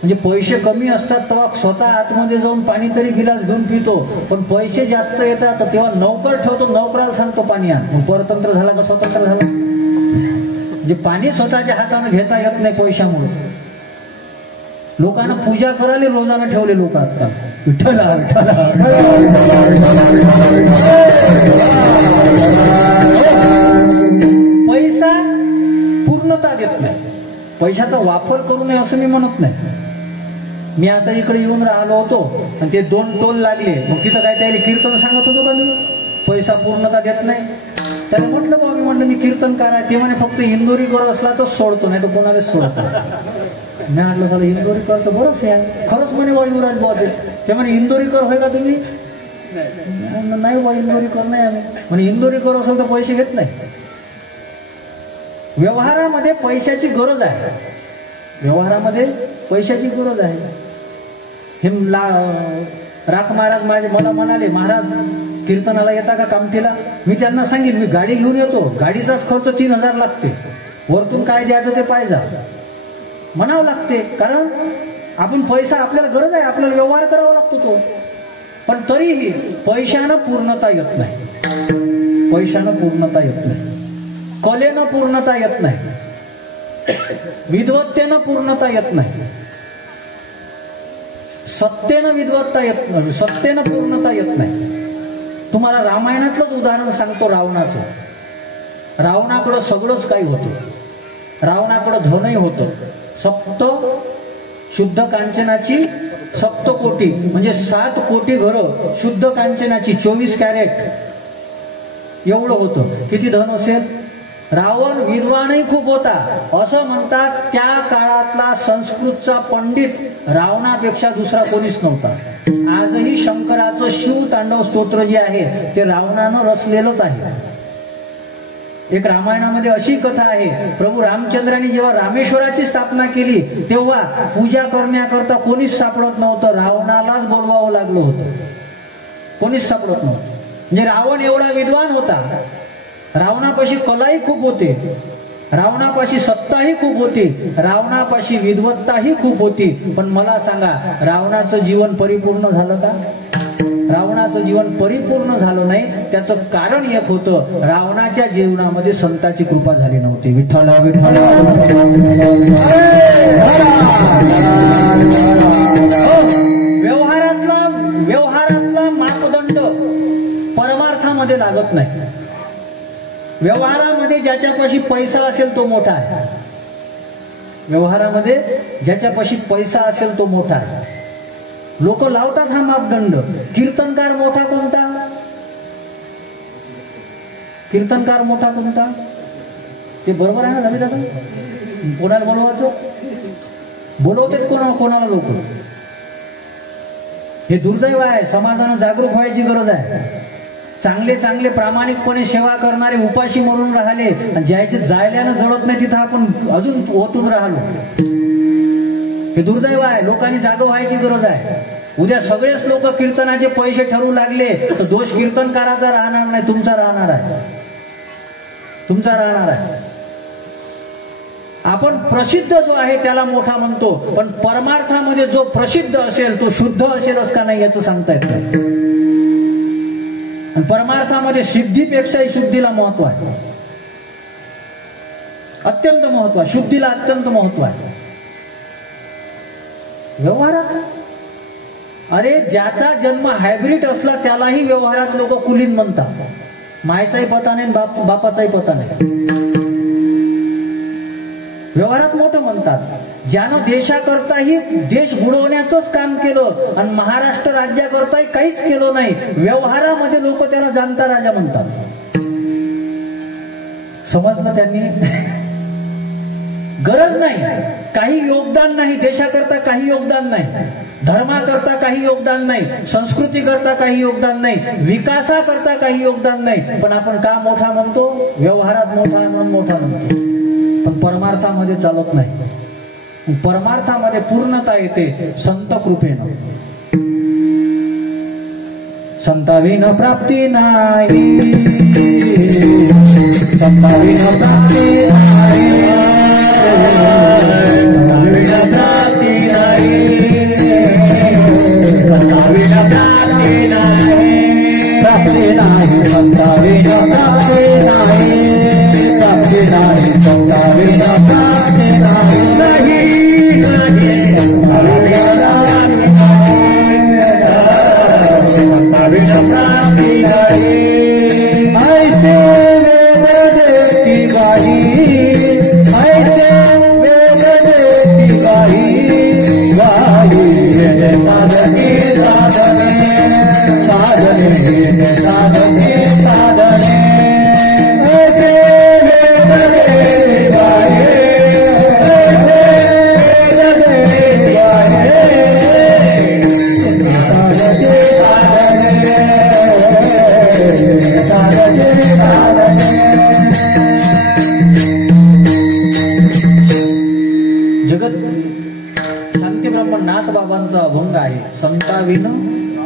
म्हणजे पैसे कमी असतात तेव्हा स्वतः आतमध्ये जाऊन पाणी तरी गिलास घेऊन पितो, पण पैसे जास्त येतात तेव्हा नौकर ठेवतो, नौकराला सांगतो पाणी आण। मग परतंत्र झाला का स्वतंत्र झाला? म्हणजे पाणी स्वतःच्या हाताने घेता येत नाही पैशामुळे। लोकांना पूजा करायला रोजानं ठेवले लोक असतात, विठ्ठला विठ्ठला। पैसा पूर्णता देत नाही, पैशाचा वापर करू नये असं मी म्हणत नाही। मी आता इकडे येऊन राहिलो होतो आणि ते 2 टोल लागले, मग तिथं काय त्याला कीर्तन सांगत होतो का मी? पैसा पूर्णता देत नाही त्याला म्हटलं बा, मी म्हणलं मी कीर्तनकार आहे। ते म्हणे फक्त इंदोरीकर असला तर सोडतो, नाही तर कोणालाच सोडतो। मी म्हटलं मला इंदोरीकर तर बरंच आहे, खरंच म्हणे बा युवराज बा ते म्हणे इंदोरीकर होय का तुम्ही? नाही बा इंदोरीकर नाही आम्ही। म्हणे इंदोरीकर असेल तर पैसे घेत नाही। व्यवहारामध्ये पैशाची गरज आहे, व्यवहारामध्ये पैशाची गरज आहे। हे राख महाराज मला म्हणाले, महाराज कीर्तनाला येता का कामठीला? मी त्यांना सांगेल मी गाडी घेऊन येतो, गाडीचाच खर्च 3000 लागते, वरतून काय द्यायचं ते पाहिजे म्हणावं लागते। कारण आपण पैसा आपल्याला गरज आहे, आपल्याला व्यवहार करावा लागतो तो। पण तरीही पैशानं पूर्णता येत नाही, पैशानं पूर्णता येत नाही, कलेनं पूर्णता येत नाही, विद्वत्तेनं पूर्णता येत नाही, सत्तेनं विद्वत्ता येत नाही, सत्तेनं पूर्णता येत नाही। तुम्हाला रामायणातलंच उदाहरण सांगतो रावणाचं। रावणाकडं सगळंच काही होतं, रावणाकडं धनही होतं, सप्त शुद्ध कांचनाची सप्तकोटी म्हणजे 7 कोटी घरं शुद्ध कांचनाची 24 कॅरेट एवढं होतं। किती धन असेल? रावण विद्वानही खूप होता, असं म्हणतात त्या काळातला संस्कृतचा पंडित रावणापेक्षा दुसरा कोणीच नव्हता। आजही शंकराचं शिव तांडव स्तोत्र जे आहे ते रावणानं रचलेलंच आहे। एक रामायणामध्ये अशी कथा आहे, प्रभू रामचंद्रांनी जेव्हा रामेश्वराची स्थापना केली तेव्हा पूजा करण्याकरता कोणीच सापडत नव्हतं, रावणालाच बोलवावं लागलं होतं, कोणीच सापडत नव्हतं। म्हणजे रावण एवढा विद्वान होता, रावणापाशी कलाही खूप होते, रावणापाशी सत्ताही खूप होती, रावणापाशी विद्वत्ताही खूप होती। पण मला सांगा रावणाचं जीवन परिपूर्ण झालं का? रावणाचं जीवन परिपूर्ण झालं नाही। त्याचं कारण एक होतं, रावणाच्या जीवनामध्ये संताची कृपा झाली नव्हती। विठ्ठला विठ्ठला। व्यवहारातला मापदंड परमार्थामध्ये लागत नाही। व्यवहारामध्ये ज्याच्यापाशी पैसा असेल तो मोठा आहे, व्यवहारामध्ये ज्याच्यापाशी पैसा असेल तो मोठा आहे। लोक लावतात हा मापदंड। कीर्तनकार मोठा कोणता? कीर्तनकार मोठा कोणता? ते बरोबर आहे ना झाले दादा? कोणाला बोलवायचं? बोलवतेत कोणाला लोक? हे दुर्दैव आहे, समाजानं जागरूक व्हायची गरज आहे। चांगले चांगले प्रामाणिकपणे सेवा करणारे उपाशी मरून राहिले, ज्याचे जायल्यानं जळत नाही तिथं आपण अजून ओतून राहिलो। हे दुर्दैव आहे, लोकांनी जाग व्हायची गरज आहे। उद्या सगळेच लोक कीर्तनाचे पैसे ठरवू लागले तर दोष कीर्तनकाराचा राहणार नाही, तुमचा राहणार आहे, तुमचा राहणार आहे. आपण प्रसिद्ध जो आहे त्याला मोठा म्हणतो, पण परमार्थामध्ये जो प्रसिद्ध असेल तो शुद्ध असेलच का नाही याचं सांगता येत नाही. आणि परमार्थामध्ये सिद्धीपेक्षाही शुद्धीला महत्व आहे, अत्यंत महत्व आहे, शुद्धीला अत्यंत महत्व आहे. व्यवहारात अरे ज्याचा जन्म हायब्रिड असला त्यालाही व्यवहारात लोक कुलीन म्हणतात. मायचाही पता नाही, बापाचाही पता नाही, व्यवहारात मोठं म्हणतात. ज्यानं देशाकरताही देश बुडवण्याचंच काम केलं आणि महाराष्ट्र राज्याकरताही काहीच केलं नाही, व्यवहारामध्ये लोक त्याला जाणता राजा म्हणतात. समजलं त्यांनी? गरज नाही, काही योगदान नाही, देशाकरता काही योगदान नाही, धर्माकरता काही योगदान नाही, संस्कृतीकरता काही योगदान नाही, विकासाकरता काही योगदान नाही, पण आपण का मोठा म्हणतो? व्यवहारात मोठा म्हणून मोठा म्हणतो, पण परमार्थामध्ये चालत नाही. परमार्थामध्ये पूर्णता येते संत कृपेनं. संताविन प्राप्ती नाही, संताविन प्राप्ती नाही,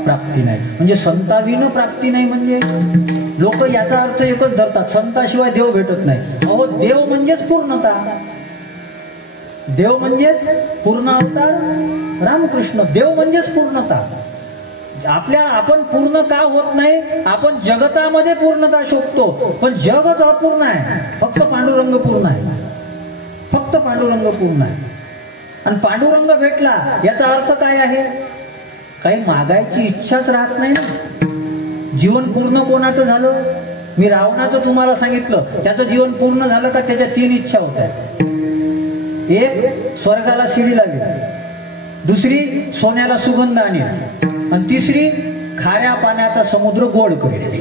प्राप्ती नाही. म्हणजे संताविन प्राप्ती नाही म्हणजे लोक याचा अर्थ एकच धरतात, संताशिवाय देव भेटत नाही. अहो देव म्हणजेच पूर्णता, देव म्हणजेच पूर्ण अवतार रामकृष्ण, देव म्हणजेच पूर्णता. आपण पूर्ण का होत नाही? आपण जगतामध्ये पूर्णता शोधतो, पण जगच अपूर्ण आहे. फक्त पांडुरंग पूर्ण आहे, फक्त पांडुरंग पूर्ण आहे. आणि पांडुरंग भेटला याचा अर्थ काय आहे? काही मागायची इच्छाच राहत नाही ना. जीवन पूर्ण कोणाचं झालं? मी रावणाचं तुम्हाला सांगितलं, त्याचं जीवन पूर्ण झालं का? त्याच्या 3 इच्छा होत्या. एक, स्वर्गाला शिडी लावी, दुसरी, सोन्याला सुगंध आणेल, आणि तिसरी, खाऱ्या पाण्याचा समुद्र गोड करेल.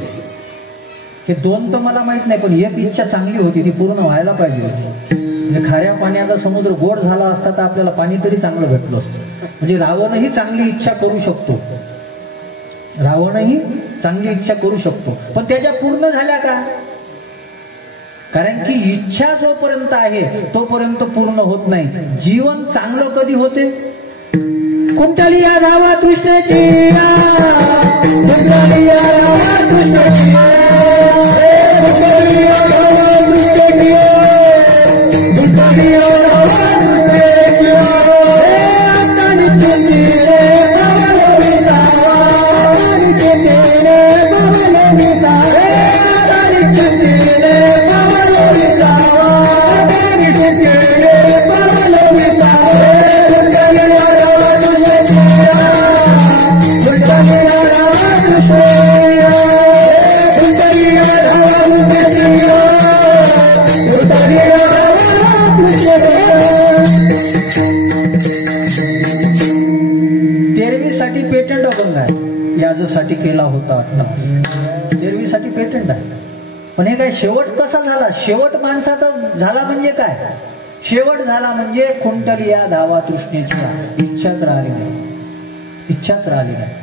हे 2 तर मला माहित नाही, पण एक इच्छा चांगली होती, ती पूर्ण व्हायला पाहिजे होती. म्हणजे खाऱ्या पाण्याचा समुद्र गोड झाला असता तर आपल्याला पाणी तरी चांगलं भेटलं असतं. म्हणजे रावणही चांगली इच्छा करू शकतो, रावणही चांगली इच्छा करू शकतो, पण त्याच्या पूर्ण झाल्या का? कारण की इच्छा जोपर्यंत आहे तोपर्यंत पूर्ण होत नाही. जीवन चांगलं कधी होते? कुंटली या धावा कृष्णाची, कुंटली या धावा कृष्णाची, कुंटली या धावा कृष्णाची, कुंटली या धावा साठी केला होता. 13वीसाठी पेटंट आहे, पण हे काय शेवट कसा झाला? शेवट माणसाचा झाला म्हणजे काय? शेवट झाला म्हणजे कुंटली या धावा तृष्णेची, इच्छाच राहिली नाही, इच्छाच राहिली नाही.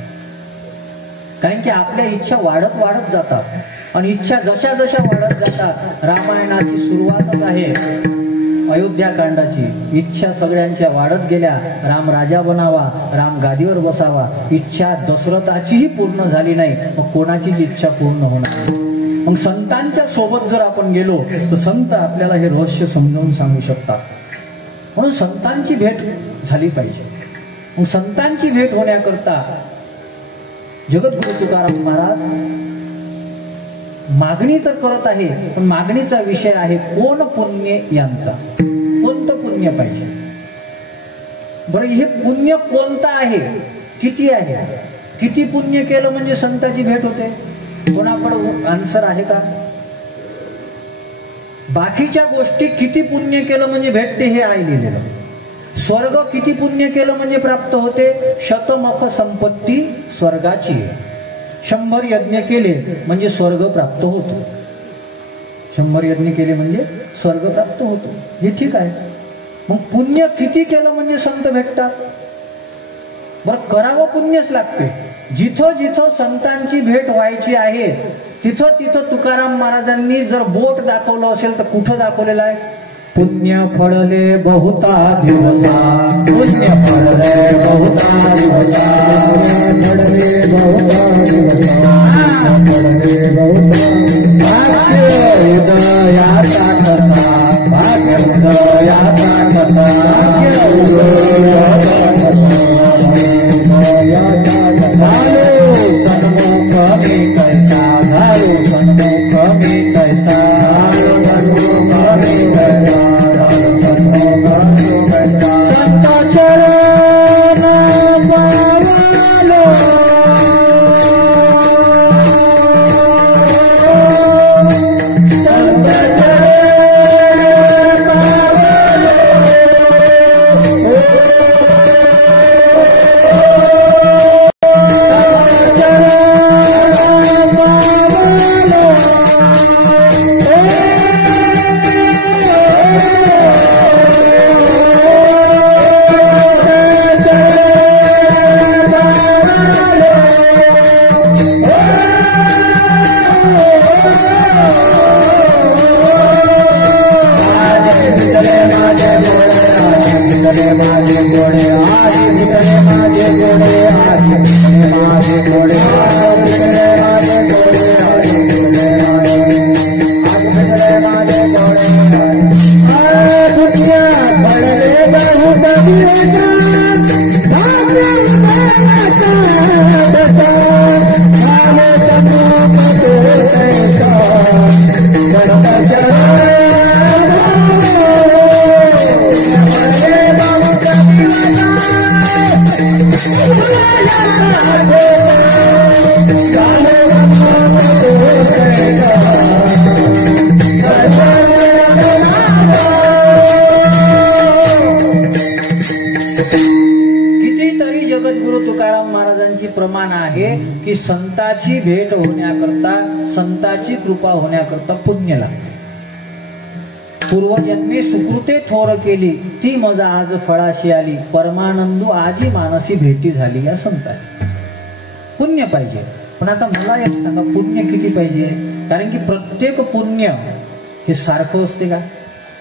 कारण की आपल्या इच्छा वाढत वाढत जातात, आणि इच्छा जशा जशा वाढत जातात, रामायणाची सुरुवातच आहे अयोध्याकांडाची इच्छा सगळ्यांच्या वाढत गेल्या. राम राजा बनावा, राम गादीवर बसावा. इच्छा दशरथाचीही पूर्ण झाली नाही, मग कोणाचीच इच्छा पूर्ण होणार. मग संतांच्या सोबत जर आपण गेलो तर संत आपल्याला हे रहस्य समजावून सांगू शकतात. म्हणून संतांची भेट झाली पाहिजे. मग संतांची भेट होण्याकरता जगद्गुरु तुकाराम महाराज मागणी तर करत आहे, पण मागणीचा विषय आहे कोण पुण्य यांचा. कोणतं पुण्य पाहिजे बरं? हे पुण्य कोणतं आहे, किती आहे? किती पुण्य केलं म्हणजे संताची भेट होते? कोणाकडे आन्सर आहे का? बाकीच्या गोष्टी किती पुण्य केलं म्हणजे भेटते हे आहे लिहिलेलं. स्वर्ग किती पुण्य केलं म्हणजे प्राप्त होते? शतमख संपत्ती स्वर्गाची. 100 यज्ञ केले म्हणजे स्वर्ग प्राप्त होतो. 100 यज्ञ केले म्हणजे स्वर्ग प्राप्त होतो, हे ठीक आहे. मग पुण्य किती केलं म्हणजे संत भेटतात? बरं, करावं पुण्यच लागते. जिथं जिथं संतांची भेट व्हायची आहे तिथं तिथं तुकाराम महाराजांनी जर बोट दाखवलं असेल तर कुठं दाखवलेलं आहे? पुण्य फळले बहुता दिवसा, पुण्य फळले बहुता दिवसा, फळले बहुता दिवसा, फळले बहुता हृदयाचा कथा, भाग्य हृदयाचा कथा, सन्मुख मी कैसा, घालू सन्मुख मी कैसा, सन्मुख मी कैसा, संत चरण पावलो, संत चरण प्रमाण आहे की संताची भेट होण्याकरता, संताची कृपा होण्याकरता पुण्य लागते. पूर्वजन्मी सुकृते थोर केली, ती मजा आज फळाशी आली, परमानंदू आजी मानसी भेटी झाली. या संत आहे. पुण्य पाहिजे. पण आता मला एक सांगा, पुण्य किती पाहिजे? कारण की प्रत्येक पुण्य हे सारखं असते का?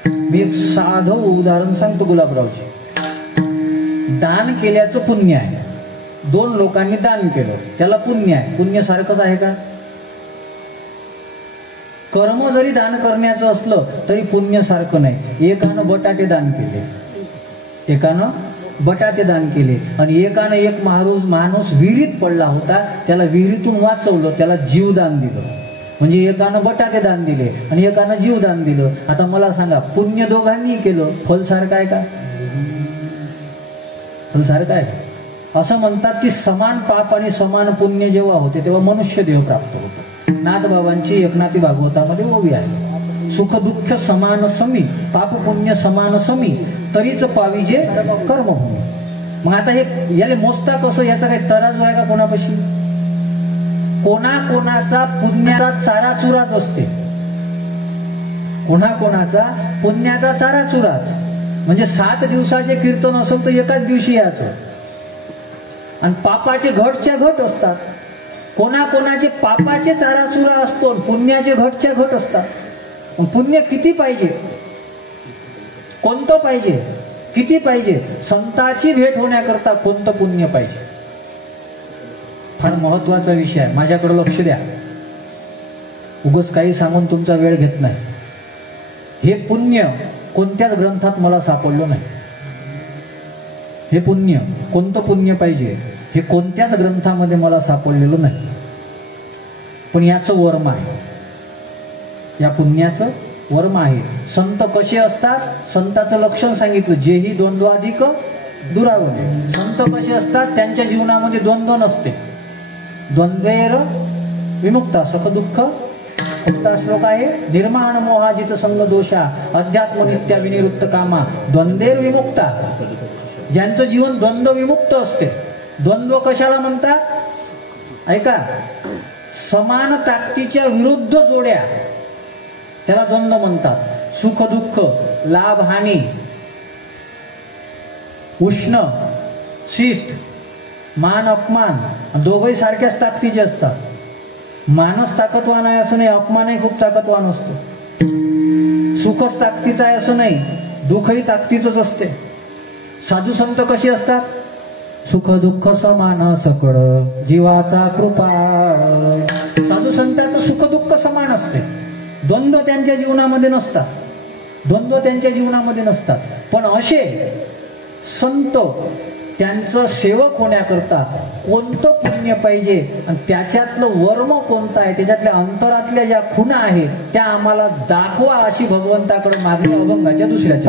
मी एक साधं उदाहरण सांगतो गुलाबरावचे. दान केल्याचं पुण्य आहे. 2 लोकांनी दान केलं, त्याला पुण्य आहे. पुण्य सारखंच आहे का? कर्म जरी दान करण्याचं असलं तरी पुण्य सारखं नाही. एकानं बटाटे दान केले, एकानं बटाटे दान केले, आणि एकानं एक माणूस विहिरीत पडला होता, त्याला विहिरीतून वाचवलं, त्याला जीवदान दिलं. म्हणजे एकानं बटाटे दान दिले आणि एकानं जीवदान दिलं. आता मला सांगा, पुण्य दोघांनी केलं, फल सारखं आहे का? फल सारखं आहे. असं म्हणतात की समान पाप आणि समान पुण्य जेव्हा होते तेव्हा मनुष्य देह प्राप्त होतो. नाथबाबांची एकनाथी भागवतामध्ये ओवी आहे, सुख दुःख समान समी, पाप पुण्य समान समी, तरीच पाविजे कर्मभूमी. मग आता हे याला मोजता कसं? याचा काही तराजू आहे का कोणापाशी? कोणाकोणाचा पुण्याचा चारा चुराच असते. कोणाकोणाचा पुण्याचा चारा चुराच. म्हणजे 7 दिवसाचे कीर्तन असेल तर एकाच दिवशी यायचं, आणि पापाचे घटच्या घट असतात. कोणाकोणाचे पापाचे चारा चुरा असतो, पुण्याचे घटच्या घट असतात. पुण्य किती पाहिजे? कोणतं पाहिजे, किती पाहिजे, संताची भेट होण्याकरता कोणतं पुण्य पाहिजे. फार महत्वाचा विषय आहे, माझ्याकडे लक्ष द्या. उगाच काही सांगून तुमचा वेळ घेत नाही. हे पुण्य कोणत्याच ग्रंथात मला सापडलं नाही. हे पुण्य, कोणतं पुण्य पाहिजे हे कोणत्याच ग्रंथामध्ये मला सापडलेलं नाही. पण याचं वर्म आहे, या पुण्याचं वर्म आहे. संत कसे असतात, संताचं लक्षण सांगितलं, जेही द्वंद्वाधिक दुरावले. संत कसे असतात, त्यांच्या जीवनामध्ये द्वंद्व नसते. द्वंद्वेर विमुक्ता सख दुःख मुक्ता श्लोक आहे. निर्माण मोहाजित संग दोषा अध्यात्म नित्या विनिवृत्त कामा द्वंद्वेर विमुक्ता. ज्यांचं जीवन द्वंद्व विमुक्त असते. द्वंद्व कशाला म्हणतात, ऐका, समान ताकदीच्या विरुद्ध जोड्या, त्याला द्वंद्व म्हणतात. सुख दुःख, लाभ हानी, उष्ण शीत, मान अपमान, दोघही सारख्याच ताकदीचे असतात. मानच ताकदवान आहे असं नाही, अपमानही खूप ताकदवान असतो. सुखच ताकदीचं आहे असं नाही, दुःखही ताकदीचंच असते. साधू संत कसे असतात, सुख दुःख समान सकळ जीवाचा कृपा. साधू संतांचं सुख दुःख समान असते. द्वंद्व त्यांच्या जीवनामध्ये नसतात, द्वंद्व त्यांच्या जीवनामध्ये नसतात. पण असे संत, त्यांचं सेवक होण्याकरता कोणतं पुण्य पाहिजे आणि त्याच्यातलं वर्म कोणतं आहे, त्याच्यातल्या अंतरातल्या ज्या खुणा आहेत त्या आम्हाला दाखवा, अशी भगवंताकडे मागणी अभंगाच्या दुसऱ्या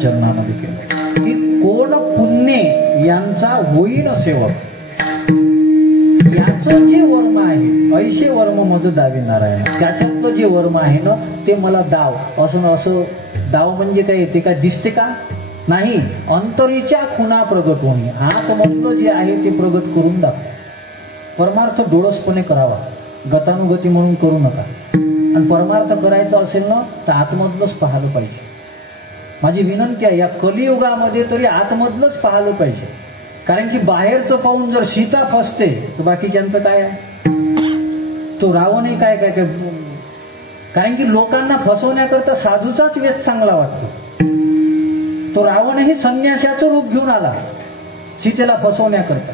चरणामध्ये केलं की कोण पुण्य यांचा होईन सेवक. याचं जे वर्म आहे, ऐशे वर्म मज दावी नारायण, त्याच्यातलं जे वर्म आहे ना ते मला दाव. असं दाव म्हणजे काय, ते काय दिसते का नाही, अंतरीच्या खुणा प्रगट होणे. आतमधलं जे आहे ते प्रगट करून दाखव. परमार्थ डोळसपणे करावा, गतानुगती म्हणून करू नका. आणि परमार्थ करायचा असेल ना तर आतमधलंच पाहिलं पाहिजे. माझी विनंती आहे, या कलियुगामध्ये तरी आतमधलंच पाहिलं पाहिजे. कारण की बाहेरचं पाहून जर सीता फसते तर बाकीच्यांचं काय आहे, तो रावणही काय काय काय. कारण की लोकांना फसवण्याकरता साधूचाच वेश चांगला वाटतो. तो रावणही संन्यासाचं रूप घेऊन आला सीतेला फसवण्याकरता.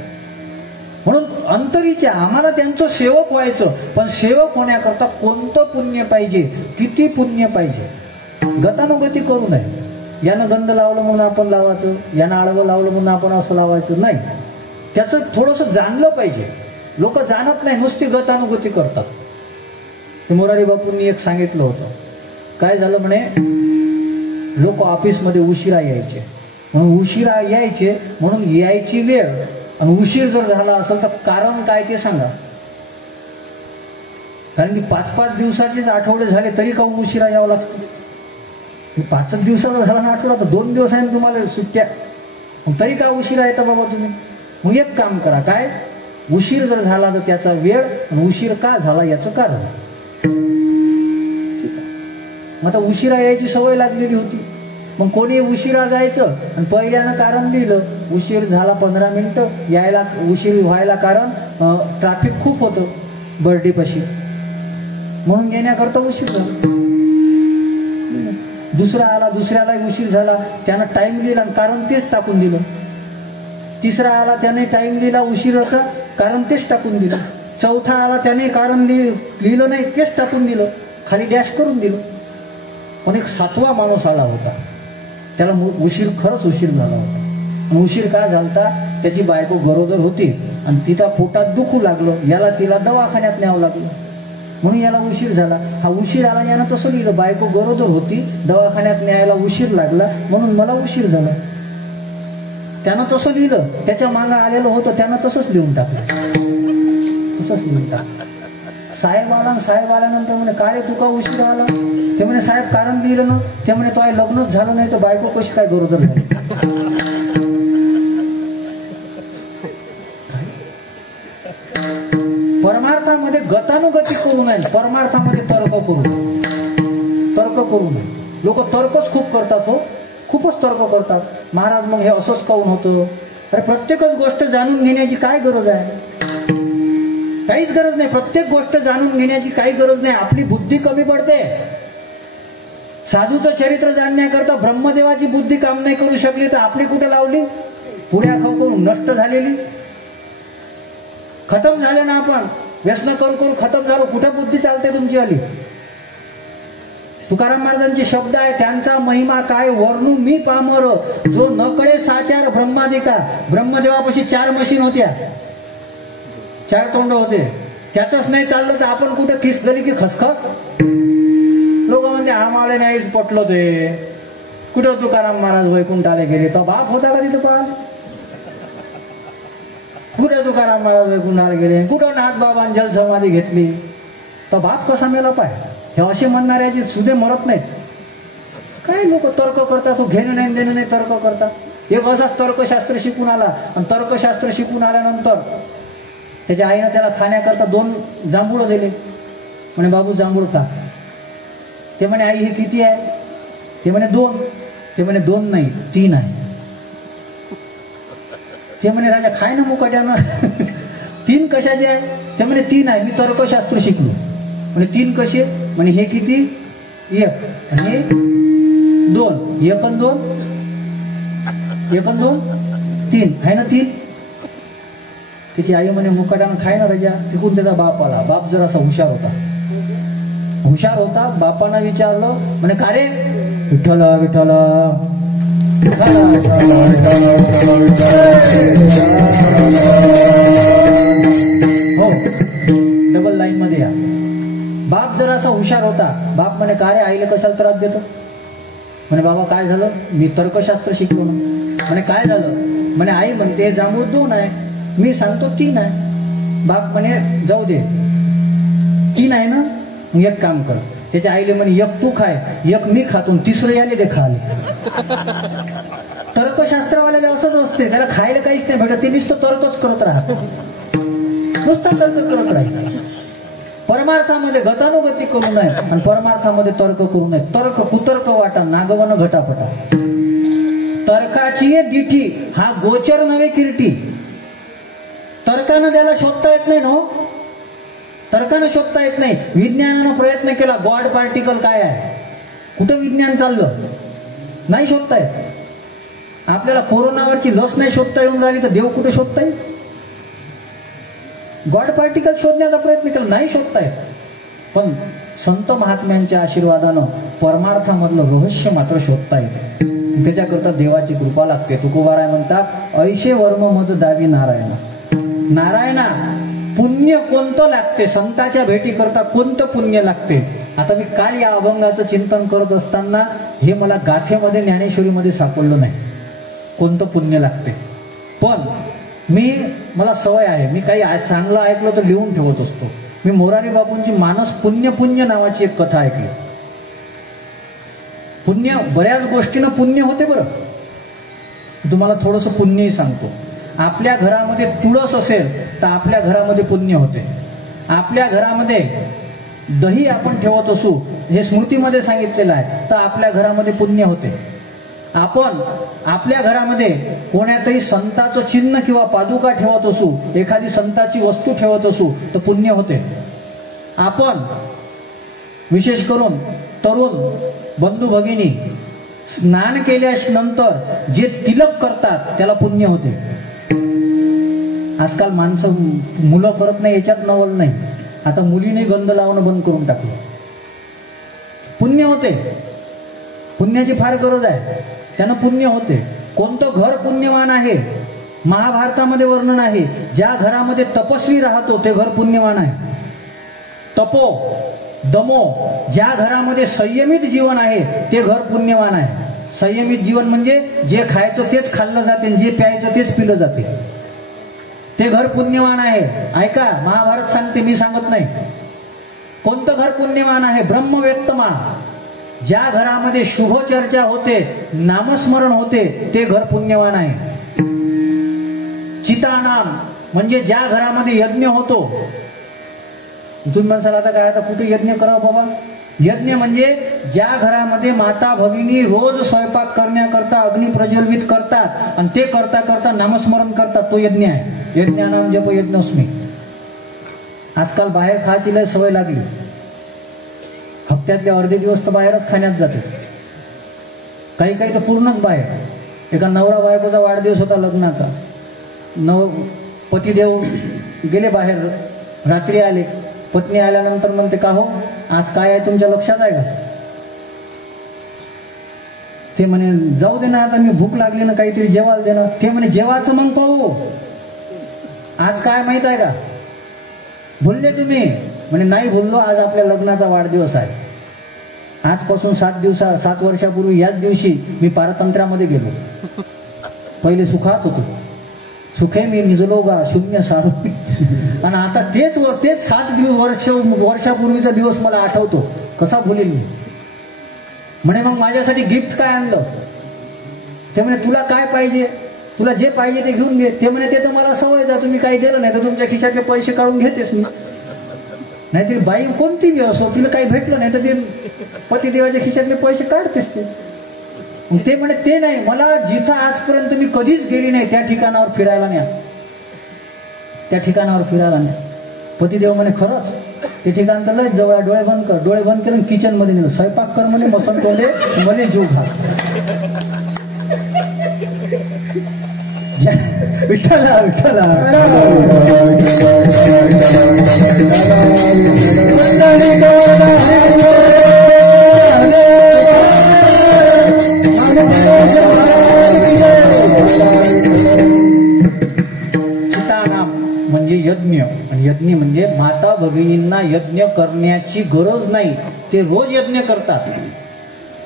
म्हणून अंतरीच्या आम्हाला त्यांचं सेवक व्हायचं, पण सेवक होण्याकरता कोणतं पुण्य पाहिजे, किती पुण्य पाहिजे, गतानुगती करू नये. यानं गंध लावलं म्हणून आपण लावायचं, यानं आळवं लावलं म्हणून आपण असं लावायचं नाही. त्याचं थोडंसं जाणलं पाहिजे. लोक जाणत नाही, नुसती गतानुगती करतात. ते मोरारी बापूंनी एक सांगितलं होतं. काय झालं म्हणे, लोक ऑफिसमध्ये उशिरा यायचे, म्हणून उशिरा यायचे म्हणून यायची वेळ आणि उशीर जर झाला असेल तर कारण काय ते सांगा. कारण की 5-5 दिवसाचेच आठवडे झाले तरी का उशिरा यावं लागतं. 5 दिवसाचा झाला ना आठवडा, तर 2 दिवस आहे तुम्हाला सुट्ट्या, तरी का उशिरा येता बाबा तुम्ही. मग एक काम करा, काय उशीर जर झाला तर त्याचा वेळ आणि उशीर का झाला याचं कारण. मग आता उशिरा यायची सवय लागलेली होती, मग कोणी उशिरा जायचं आणि पहिल्यानं कारण दिलं, उशीर झाला 15 मिनिटं, यायला उशीर व्हायला कारण ट्रॅफिक खूप होतं बर्डीपाशी, म्हणून येण्याकरता उशीर झाला. दुसरा आला, दुसऱ्याला उशीर झाला, त्यानं टाइम लिहिला आणि कारण तेच टाकून दिलं. तिसरा आला, त्याने टाइम लिहिला उशिराचा, कारण तेच टाकून दिलं. चौथा आला, त्याने कारण लिहिलं नाही, तेच टाकून दिलं, खाली डॅश करून दिलं. पण एक 7वा माणूस आला होता, त्याला उशीर, खरंच उशीर झाला होता. उशीर का झालता, त्याची बायको गरोदर होती आणि तिला पोटात दुखू लागलं, याला तिला दवाखान्यात न्यावं लागलं, म्हणून याला उशीर झाला. हा उशीर आला, यानं तसं लिहिलं, बायको गरोदर होती, दवाखान्यात न्यायला उशीर लागला म्हणून मला उशीर झाला. त्यानं तसं लिहिलं, त्याच्या मागं आलेलं होतं त्यानं तसंच लिहून टाकलं, तसंच लिहून टाकलं. साहेब आला, साहेब आल्यानंतर म्हणे, काय रे तू का उशीर आला. ते म्हणे, साहेब कारण लिहिलं ना. ते म्हणे, तो लग्नच झालं नाही तर बायको कशी काय गरोदर झाली. परमार्थामध्ये गतानुगती करू नये, परमार्थामध्ये तर्क करू नये. लोक तर्कच खूप करतात, हो खूपच तर्क करतात. महाराज मग हे असंच काऊन होतं. अरे प्रत्येकच गोष्ट जाणून घेण्याची काय गरज आहे, काहीच गरज नाही. प्रत्येक गोष्ट जाणून घेण्याची काही गरज नाही, आपली बुद्धी कमी पडते. साधूचं चरित्र जाणण्याकरता ब्रह्मदेवाची बुद्धी काम नाही करू शकली तर आपली कुठे लावली, पुढ्या खाऊन नष्ट झालेली. खतम झाले ना आपण, व्यसन करू खतम झालो. कुठे बुद्धी चालते तुमची आली. तुकाराम महाराजांचे शब्द आहे, त्यांचा महिमा काय वर्णू मी पामर, जो न कळे साचार ब्रह्मादिका. ब्रह्मदेवापाशी 4 मशीन होत्या, 4 तोंड होते, त्याच नाही चाललं तर आपण कुठे किस झाली की खसखस. लोक म्हणजे आम्हाला नाहीच पटलं ते. कुठं तुकाराम महाराज वैकुंठाला गेले, तो बाप होता का तिथं पण. कुठे तुकाराम महाराज वैकुंठाला गेले, कुठं नाथ बाबांनी जल समाधी घेतली, तो बाप कसा मेला पाय. हे असे म्हणणाऱ्याचे सुदे मरत नाहीत. काय लोक तर्क करतात, घेणं नाही देणं नाही तर्क करतात. एक असाच तर्कशास्त्र शिकून आला आणि तर्कशास्त्र शिकून आल्यानंतर त्याच्या आईनं त्याला खाण्याकरता 2 जांभूळ दिले. म्हणे बाबू जांभूळ खा. ते म्हणे आई हे किती आहे. ते म्हणे 2. ते म्हणे 2 नाही 3 आहे. ते म्हणे राजा खाय ना मुकाट्यानं 3 कशाचे आहे. ते म्हणे 3 आहे, मी तर्कशास्त्र शिकलो. म्हणे 3 कसे. म्हणे हे किती 1 आणि हे 2, 1 आणि 2, 1 आणि 2 3 आहे ना 3. त्याची आई म्हणे मुकाट्यानं खाय ना राजा. तिकून त्याचा बाप आला. बाप जरासा हुशार होता. बापानं विचारलं, म्हणे का रे. विठ्ठल विठ्ठल हो, डबल लाईन मध्ये या. बाप जरासा हुशार होता. बाप म्हणे का रे आईला कशाला त्रास देतो. म्हणे बाबा काय झालं, मी तर्कशास्त्र शिकलो ना. म्हणे काय झालं. म्हणे आई म्हणते जांभूळ 2 आहे, मी सांगतो 3 आहे. बाप म्हणे जाऊ दे 3 आहे ना, एक काम कर. त्याच्या आईले म्हणे 1 तू खाय, 1 मी खातो, 3रं याने ते खाले. तर्कशास्त्रवाल्याला असंच असते, त्याला खायला काहीच नाही भेटत, ते नुसतं तर्कच करत राहत, नुसतं तर्क करत राहील. परमार्थामध्ये गतानुगती करू नये आणि परमार्थामध्ये तर्क करू नये. तर्क कुतर्क वाटा नागवन घटापटा. तर्काची दिठी हा गोचर नव्हे किरटी. तर्कानं त्याला शोधता येत नाही ना, तर्कानं शोधता येत नाही. विज्ञानानं प्रयत्न केला, गॉड पार्टिकल काय आहे, कुठं विज्ञान चाललं, नाही शोधता येत. आपल्याला कोरोनावरची लस नाही शोधता येऊन राहिली तर देव कुठे शोधता येईल. गॉड पार्टिकल शोधण्याचा प्रयत्न केला, नाही शोधता येत. पण संत महात्म्यांच्या आशीर्वादानं परमार्थामधलं रहस्य मात्र शोधता येते. त्याच्याकरता देवाची कृपा लागते. तुकोबाराय म्हणतात, ऐशे वर्म मज दावी नारायण. नारायणा, पुण्य कोणतं लागते? संताच्या भेटी करता कोणतं पुण्य लागते? आता मी काल या अभंगाचं चिंतन करत असताना हे मला गाथेमध्ये ज्ञानेश्वरीमध्ये सापडलं नाही कोणतं पुण्य लागते. पण मला सवय आहे, मी काही चांगलं ऐकलं तर लिहून ठेवत असतो. मी मोरारी बापूंची मानस पुण्य पुण्य नावाची एक कथा ऐकली. पुण्य, बऱ्याच गोष्टीनं पुण्य होते. बरं, तुम्हाला थोडंसं पुण्यही सांगतो. आपल्या घरामध्ये तुळस असेल तर आपल्या घरामध्ये पुण्य होते. आपल्या घरामध्ये दही आपण ठेवत असू, हे स्मृतीमध्ये सांगितलेलं आहे, तर आपल्या घरामध्ये पुण्य होते. आपण आपल्या घरामध्ये कोणातही संताचं चिन्ह किंवा पादुका ठेवत असू, एखादी संताची वस्तू ठेवत असू, तर पुण्य होते. आपण विशेष करून तरुण बंधू भगिनी स्नान केल्यानंतर जे तिलक करतात त्याला पुण्य होते. आजकाल माणसं मुलं करत नाही, याच्यात नवल नाही. आता मुलीने गंध लावणं बंद करून टाकलं. पुण्य होते, पुण्याची फार गरज आहे, त्यानं पुण्य होते. कोणतं घर पुण्यवान आहे? महाभारतामध्ये वर्णन आहे, ज्या घरामध्ये तपस्वी राहतो ते घर पुण्यवान आहे. तपो दमो, ज्या घरामध्ये संयमित जीवन आहे ते घर पुण्यवान आहे. संयमित जीवन म्हणजे जे खायचं तेच खाल्लं जाते, जे प्यायचं तेच पिलं जाते, ते घर पुण्यवान आहे. ऐका, महाभारत सांगते, मी सांगत नाही. कोणतं घर पुण्यवान आहे? ब्रह्मवेत्तमा, ज्या घरामध्ये शुभ चर्चा होते, नामस्मरण होते, ते घर पुण्यवान आहे. चितानाम म्हणजे ज्या घरामध्ये यज्ञ होतो. तुम्ही म्हणसाल आता काय, आता कुठे यज्ञ करावं बाबा? यज्ञ म्हणजे ज्या घरामध्ये माता भगिनी रोज स्वयंपाक करण्याकरता अग्नी प्रज्वलित करतात आणि ते करता करता नामस्मरण करतात, तो यज्ञ आहे. यज्ञानाम जप यज्ञोस्मी. आजकाल बाहेर खायची लय सवय लागली. हप्त्यातले अर्धे दिवस तर बाहेरच खाण्यात जाते, काही काही तर पूर्णच बाहेर. एका नवरा बायकोचा वाढदिवस होता लग्नाचा, पतिदेव गेले बाहेर, रात्री आले. पत्नी आल्यानंतर म्हणते, का हो आज काय आहे तुमच्या लक्षात आहे का? ते म्हणे, जाऊ दे ना, आता मी भूक लागली ना, काहीतरी जेवायला दे ना. ते म्हणे, जेवायचं मग पाहू, आज काय माहित आहे का? भुलले तुम्ही? म्हणे, नाही भुललो, आज आपल्या लग्नाचा वाढदिवस आहे. आजपासून 7 वर्षापूर्वी याच दिवशी मी पारतंत्र्यामध्ये गेलो. पहिले सुखात होतो, सुखे मी निजलो गा शून्य सारू. आणि आता तेच 7 वर्षापूर्वीचा दिवस मला आठवतो, कसा भुलेल मी. म्हणे, मग माझ्यासाठी गिफ्ट काय आणलं? ते म्हणे, तुला काय पाहिजे, तुला जे पाहिजे ते घेऊन घे. ते म्हणे, ते तर मला सवय जा, तुम्ही काही दिलं नाही तर तुमच्या खिशातले पैसे काढून घेतेस मी. नाहीतरी बाई कोणती बी असो, तिला काही भेटलं नाही तर ते पतिदेवाच्या खिशातले पैसे काढतेस ते. ते म्हणे, ते नाही, मला जिथं आजपर्यंत मी कधीच गेली नाही त्या ठिकाणावर फिरायला न्या, त्या ठिकाणावर फिरायला न्या. पतिदेव म्हणे, खरंच? ते ठिकाण तर लय जवळ, डोळे बंद कर. डोळे बंद करून किचन मध्ये नेलं, स्वयंपाक कर म्हणे, मसन तोंडे मध्ये जीव घाल. विठ्ठला विठ्ठला. चितानाम म्हणजे यज्ञ, आणि यज्ञ म्हणजे माता भगिनींना यज्ञ करण्याची गरज नाही, ते रोज यज्ञ करतात.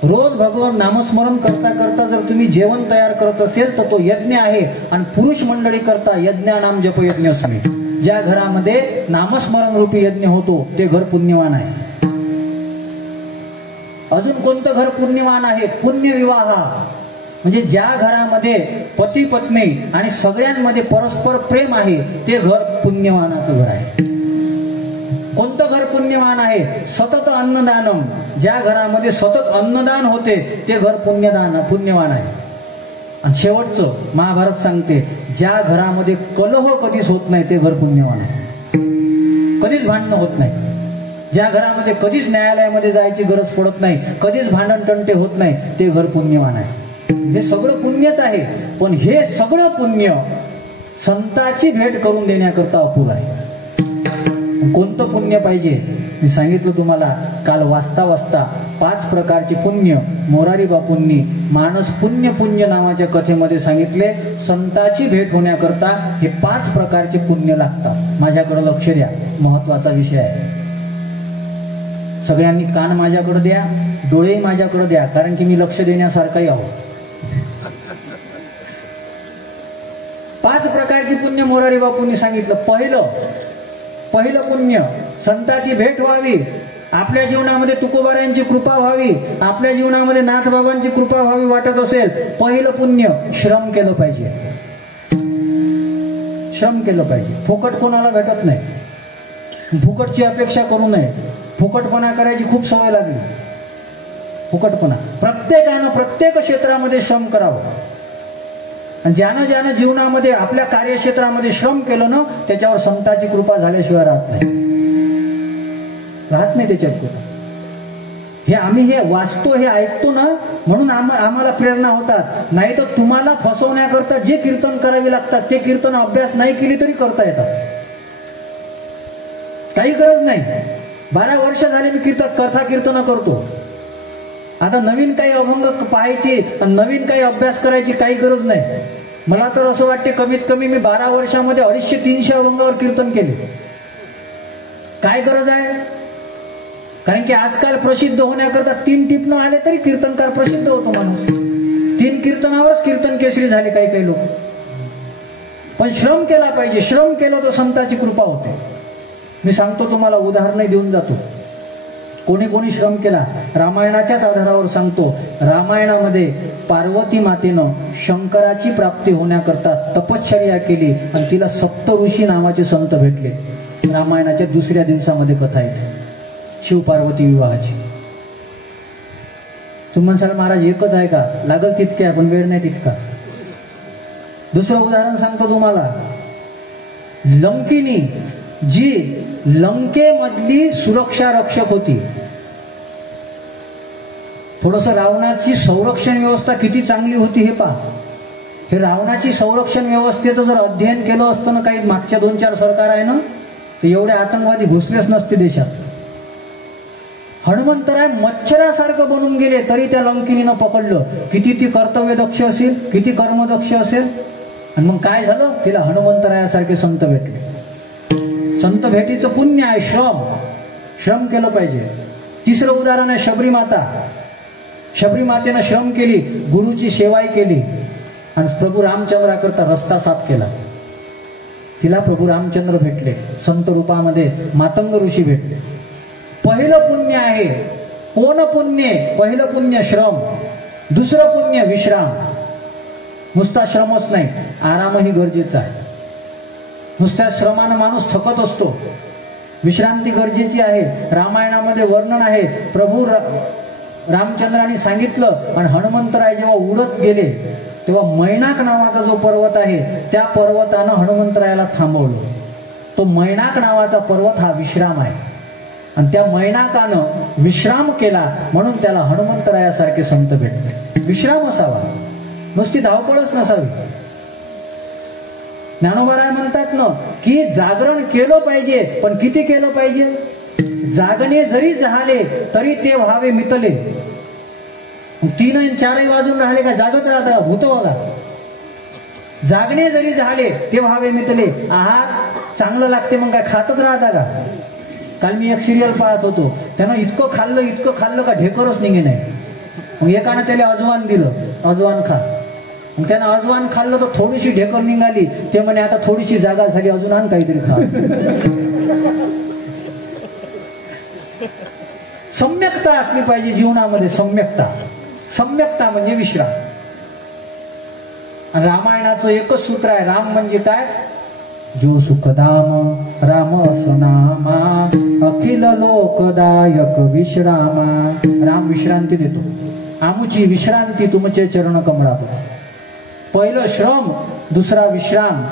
रोज भगवान नामस्मरण करता करता जर तुम्ही जेवण तयार करत असेल तर तो यज्ञ आहे. आणि पुरुष मंडळी करता यज्ञानाम जप यज्ञोस्मी, ज्या घरामध्ये नामस्मरण रूपी यज्ञ होतो ते घर पुण्यवान आहे. अजून कोणतं घर पुण्यवान आहे? पुण्य विवाह म्हणजे ज्या घरामध्ये पती पत्नी आणि सगळ्यांमध्ये परस्पर प्रेम आहे ते घर पुण्यवानाचं घर आहे. कोणतं घर पुण्यवान आहे? सतत अन्नदानम, ज्या घरामध्ये सतत अन्नदान होते ते घर पुण्यवान आहे. आणि शेवटचं महाभारत सांगते, ज्या घरामध्ये कलह कधीच होत नाही ते घर पुण्यवान आहे. कधीच भांडणं होत नाही, ज्या घरामध्ये कधीच न्यायालयामध्ये जायची गरज पडत नाही, कधीच भांडण टंटे होत नाही, ते घर पुण्यवान आहे. हे सगळं पुण्यच आहे, पण हे सगळं पुण्य संताची भेट करून देण्याकरता अपुर आहे. कोणतं पुण्य पाहिजे? मी सांगितलं तुम्हाला काल वाचता वाचता 5 प्रकारचे पुण्य मोरारी बापूंनी मानस पुण्य पुण्य नावाच्या कथेमध्ये सांगितले, संताची भेट होण्याकरता हे 5 प्रकारचे पुण्य लागतात. माझ्याकडे लक्ष द्या, महत्वाचा विषय आहे. सगळ्यांनी कान माझ्याकडे द्या, डोळेही माझ्याकडे द्या, कारण की मी लक्ष देण्यासारखाही आहो. 5 प्रकारचे पुण्य मोरारी बापूंनी सांगितलं. पहिलं पुण्य, संताची भेट व्हावी, आपल्या जीवनामध्ये तुकोबारायांची कृपा व्हावी, आपल्या जीवनामध्ये नाथबाबांची कृपा व्हावी वाटत असेल, पहिलं पुण्य श्रम केलं पाहिजे. श्रम केलं पाहिजे. फुकट कोणाला भेटत नाही. फुकटची अपेक्षा करू नये. फुकटपणा करायची खूप सवय लागली. फुकटपणा, प्रत्येकानं प्रत्येक क्षेत्रामध्ये श्रम करावं. आणि ज्यानं जीवनामध्ये आपल्या कार्यक्षेत्रामध्ये श्रम केलं ना, त्याच्यावर संताची कृपा झाल्याशिवाय राहत नाही त्याच्यात कृपा. हे आम्ही हे वाचतो, हे ऐकतो ना, म्हणून आम्हाला प्रेरणा होतात. नाही तर तुम्हाला फसवण्याकरता जे कीर्तन करावे लागतात ते कीर्तन अभ्यास नाही केली तरी करता येतात. काही गरज नाही. 12 वर्ष झाले मी कथा कीर्तन करतो. आता नवीन काही अभंग पाहायची, नवीन काही अभ्यास करायची काही गरज नाही. मला तर असं वाटते कमीत कमी मी 12 वर्षामध्ये 250-300 अभंगावर कीर्तन केले. काय गरज आहे? कारण की आजकाल प्रसिद्ध होण्याकरता 3 टिपणं आले तरी कीर्तनकार प्रसिद्ध होतो माणूस. 3 कीर्तनावरच कीर्तन केसरी झाले काही लोक. पण श्रम केला पाहिजे. श्रम केलं तर संताची कृपा होते. मी सांगतो तुम्हाला, उदाहरण देऊन जातो. कोणी श्रम केला, रामायणाच्याच आधारावर सांगतो. रामायणामध्ये पार्वती मातेनं शंकराची प्राप्ती होण्याकरता तपश्चर्या केली आणि तिला सप्तऋषी नावाचे संत भेटले. रामायणाच्या 2ऱ्या दिवसामध्ये कथा आहे शिव पार्वती विवाहाची. तुम्ही म्हणसाल महाराज एकच आहे का? लागल तितके आहे, पण वेळ नाही तितका. दुसरं उदाहरण सांगतो तुम्हाला. लंकिनी जी लंकेमधली सुरक्षा रक्षक होती. थोडस रावणाची संरक्षण व्यवस्था किती चांगली होती हे पहा. हे रावणाची संरक्षण व्यवस्थेचं जर अध्ययन केलं असतं ना, काही मागच्या 2-4 सरकार आहे ना, तर एवढे आतंकवादी घुसलेच नसते देशात. हनुमंतराय मच्छरासारखं बनून गेले तरी त्या लंकिनीनं पकडलं. किती ती कर्तव्यदक्ष असेल, किती कर्मदक्ष असेल. आणि मग काय झालं? तिला हनुमंतरायासारखे संत भेटले. संत भेटीचं पुण्य आहे श्रम केलं पाहिजे. तिसरं उदाहरण आहे शबरी माता. शबरी मातेनं श्रम केली, गुरुची सेवाही केली आणि प्रभू रामचंद्राकरता रस्ता साफ केला. तिला प्रभू रामचंद्र भेटले, संत रूपामध्ये मातंग ऋषी भेटले. पहिलं पुण्य आहे. कोण पुण्य? पहिलं पुण्य श्रम. दुसरं पुण्य विश्राम. नुसता श्रमच नाही, आरामही गरजेचा आहे. नुसत्या श्रमानं माणूस थकत असतो. विश्रांती गरजेची आहे. रामायणामध्ये वर्णन आहे. प्रभू रामचंद्रांनी सांगितलं आणि हनुमंतराय जेव्हा उडत गेले तेव्हा मैनाक नावाचा जो पर्वत आहे त्या पर्वतानं हनुमंतरायाला थांबवलं. तो मैनाक नावाचा पर्वत हा विश्राम आहे. आणि त्या मैनाकानं विश्राम केला म्हणून त्याला हनुमंतरायासारखे संत भेटले. विश्राम असावा, नुसती धावपळच नसावी. ज्ञानोबाराय म्हणतात ना की जागरण केलं पाहिजे, पण किती केलं पाहिजे? जागणे जरी झाले तरी ते व्हावे मितले. 3 आणि 4 वाजून राहिले का जागत राहता? होतो बघा. जागणे जरी झाले ते व्हावे मितले. आहार चांगलं लागते मग काय खातच राहता का? काल मी एक सिरियल पाहत होतो, त्यानं इतकं खाल्लं का ढेकरच निघे नाही. मग एकानं त्याला अजवान दिलं, अजवान खा. मग त्यानं अजवान खाल्लं तर थोडीशी ढेकर निघाली. ते म्हणे आता थोडीशी जागा झाली, अजून आण काहीतरी खा. सम्यकता असली पाहिजे जीवनामध्ये. सम्यकता म्हणजे विश्राम. रामायणाचं एकच सूत्र आहे. राम म्हणजे काय? जो सुखदाम राम स्वनामा अखिल लोकदायक विश्रामा. राम विश्रांती देतो. आमुची विश्रांती तुमचे चरण कमळावर. पहिलं श्रम, दुसरा विश्राम,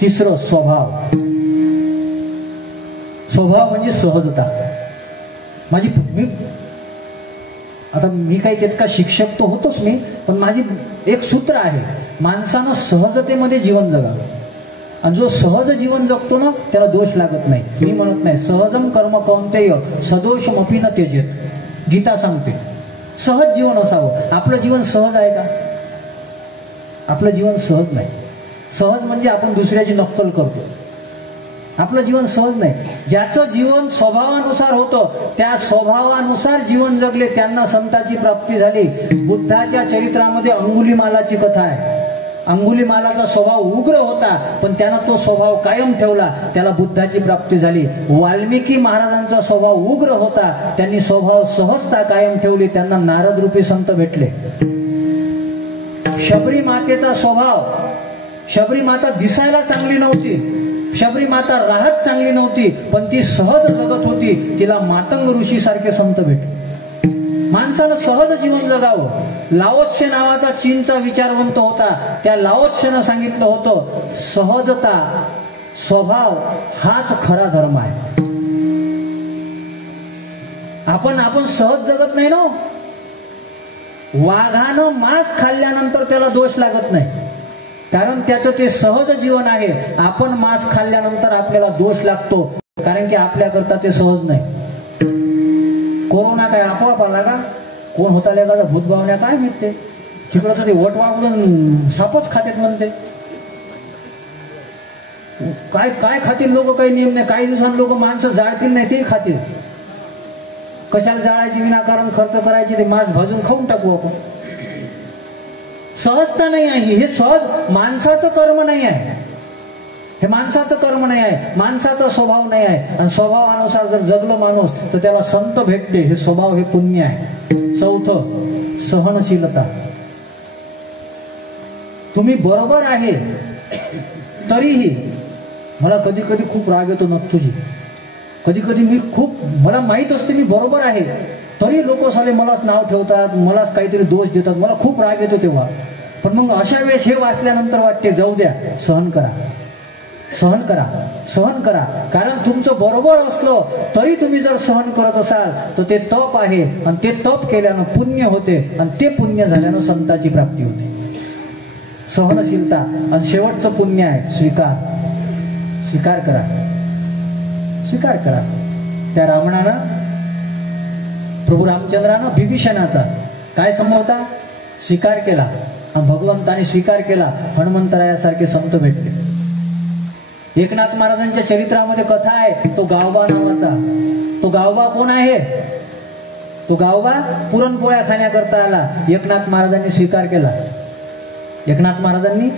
तिसरं स्वभाव. स्वभाव म्हणजे सहजता. मी काही तितका शिक्षक तो होतोच मी, पण माझी एक सूत्र आहे. माणसानं सहजतेमध्ये जीवन जगावं. आणि जो सहज जीवन जगतो ना त्याला दोष लागत नाही. मी म्हणत नाही सहजम कर्म कौंतेय सदोषमपि न त्यजेत. गीता सांगते सहज जीवन असावं. आपलं जीवन सहज आहे का? आपलं जीवन सहज नाही. सहज म्हणजे आपण दुसऱ्याची नक्कल करतो. आपलं जीवन सहज नाही. ज्याचं जीवन स्वभावानुसार होतं त्या स्वभावानुसार जीवन जगले त्यांना संताची प्राप्ती झाली. बुद्धाच्या चरित्रामध्ये अंगुलीमालाची कथा आहे. अंगुलीमालाचा स्वभाव उग्र होता पण त्यानं तो स्वभाव कायम ठेवला, त्याला बुद्धाची प्राप्ती झाली. वाल्मिकी महाराजांचा स्वभाव उग्र होता, त्यांनी स्वभाव सहजता कायम ठेवली, त्यांना नारद रूपी संत भेटले. शबरी मातेचा स्वभाव, शबरी माता दिसायला चांगली नव्हती, शबरी माता राहत चांगली नव्हती, पण ती सहज जगत होती. तिला मातंग ऋषी सारखे संत भेटले. माणसानं सहज जीवन जगावं. लाओत्से नावाचा चीनचा विचारवंत होता, त्या लाओत्सेनं सांगितलं होतं सहजता स्वभाव हाच खरा धर्म आहे. आपण सहज जगत नाही ना. वाघानं मांस खाल्ल्यानंतर त्याला दोष लागत नाही, कारण त्याचं ते सहज जीवन आहे. आपण मांस खाल्ल्यानंतर आपल्याला दोष लागतो, कारण की आपल्याकरता ते सहज नाही. कोरोना काय आपोआप आला का? कोण होता का भूतभावन्या काय मिळते तिकडं, तर ते वट वागून सापच खातेत म्हणते. काय काय खातील लोक काही नियम नाही. काही दिवसांनी लोक माणसं जाळतील नाही ते खातील. कशाला जाळायची, विनाकारण खर्च करायची, ते मांस भाजून खाऊन टाकू आपण. सहजता नाही आहे. हे सहज माणसाचं कर्म नाही आहे, हे माणसाचं कर्म नाही आहे, माणसाचा स्वभाव नाही आहे. आणि स्वभावानुसार जर जगलो माणूस तर त्याला संत भेटते. हे स्वभाव, हे पुण्य आहे. चौथं, सहनशीलता. तुम्ही बरोबर आहे तरीही मला कधी कधी खूप राग येतो नक्तुजी. कधी कधी मला माहित असते मी बरोबर आहे, तरी लोक साले मलाच नाव ठेवतात, मलाच काहीतरी दोष देतात, मला खूप राग येतो तेव्हा. पण मग अशा वेळेस हे वाचल्यानंतर वाटते जाऊ द्या, सहन करा, सहन करा, सहन करा. कारण तुमचं बरोबर असलं तरी तुम्ही जर सहन करत असाल तर ते तप आहे, आणि ते तप केल्यानं पुण्य होते, आणि ते पुण्य झाल्यानं संताची प्राप्ती होते. सहनशीलता. आणि शेवटचं पुण्य आहे स्वीकार. स्वीकार करा, स्वीकार करा. त्या रावणानं, प्रभू रामचंद्रानं विभीषणाचा काय संभवता स्वीकार केला, आणि भगवंताने स्वीकार केला. हनुमंतरायासारखे संत भेटले. एकनाथ महाराजांच्या चरित्रामध्ये कथा आहे, तो गावबा नावाचा. तो गावबा कोण आहे? तो गावबा पुरणपोळ्या खाण्याकरता आला. एकनाथ महाराजांनी स्वीकार केला. एकनाथ महाराजांनी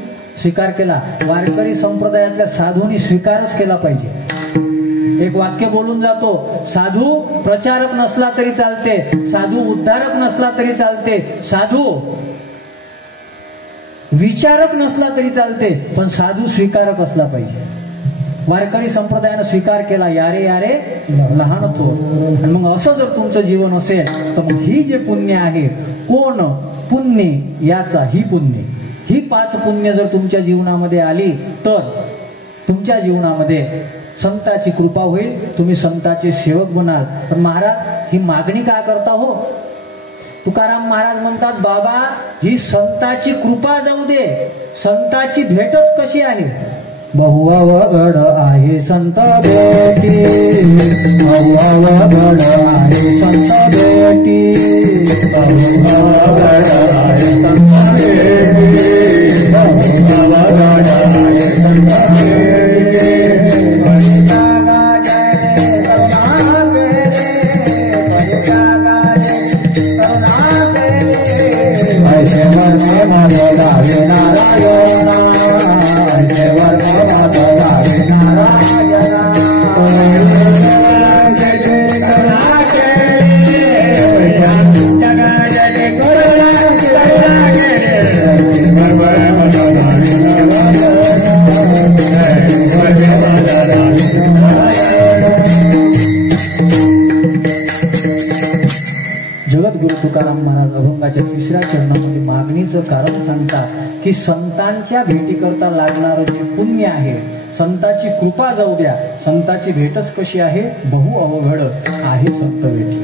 स्वीकार केला. वारकरी संप्रदायातल्या साधूंनी स्वीकारच केला पाहिजे. एक वाक्य बोलून जातो, साधू प्रचारक नसला तरी चालते, साधू उद्धारक नसला तरी चालते, साधू विचारक नसला तरी चालते, पण साधू स्वीकारक असला पाहिजे. वारकरी संप्रदायानं स्वीकार केला, यारे यारे लहान तो. आणि मग असं जर तुमचं जीवन असेल तर मग ही जे पुण्य आहे, कोण पुण्य याचा, ही पुण्य, ही 5 पुण्य जर तुमच्या जीवनामध्ये आली तर तुमच्या जीवनामध्ये संताची कृपा होईल, तुम्ही संताचे सेवक बनाल. पण महाराज ही मागणी का करता हो? तुकाराम महाराज म्हणतात, बाबा ही संताची कृपा जाऊ दे, संताची भेटच कशी आहे? बहुअवघड आहे संत भेटी, बहुअवघड आहे संत भेटी, बहुअवघड आहे संत भेटी, बहुअवघड आहे संत भेटी. जगद्गुरु तुकाराम महाराज अभंगाच्या 3ऱ्या चरणामध्ये मागणीचं कारण सांगतात की संतांच्या भेटीकरता लागणारं जे पुण्य आहे, संताची कृपा जाऊ द्या, संताची भेटच कशी आहे? बहु अवघड आहे संत भेटी.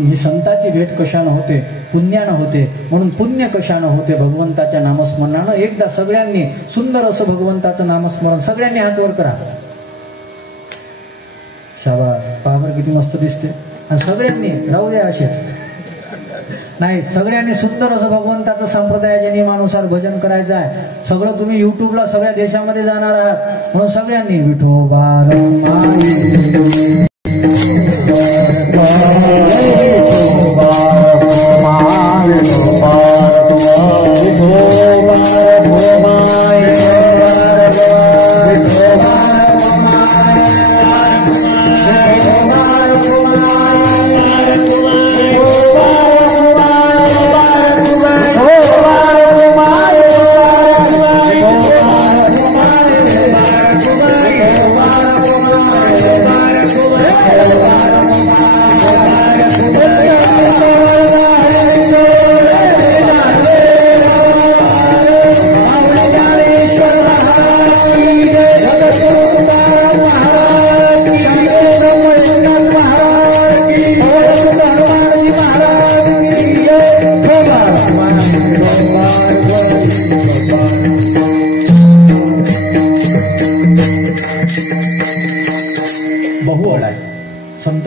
ही संताची भेट कशानं होते? पुण्यानं होते. म्हणून पुण्य कशानं होते? भगवंताच्या नामस्मरणानं. एकदा सगळ्यांनी सुंदर असं भगवंताचं नामस्मरण सगळ्यांनी हात वर करा. शाबास, पावर किती मस्त दिसते. आणि सगळ्यांनी राहू द्या असेच. नाही, सगळ्यांनी सुंदर असं भगवंताचं संप्रदायाच्या नियमानुसार भजन करायचं आहे. सगळं तुम्ही युट्यूबला सगळ्या देशामध्ये जाणार आहात, म्हणून सगळ्यांनी विठोबा रमाई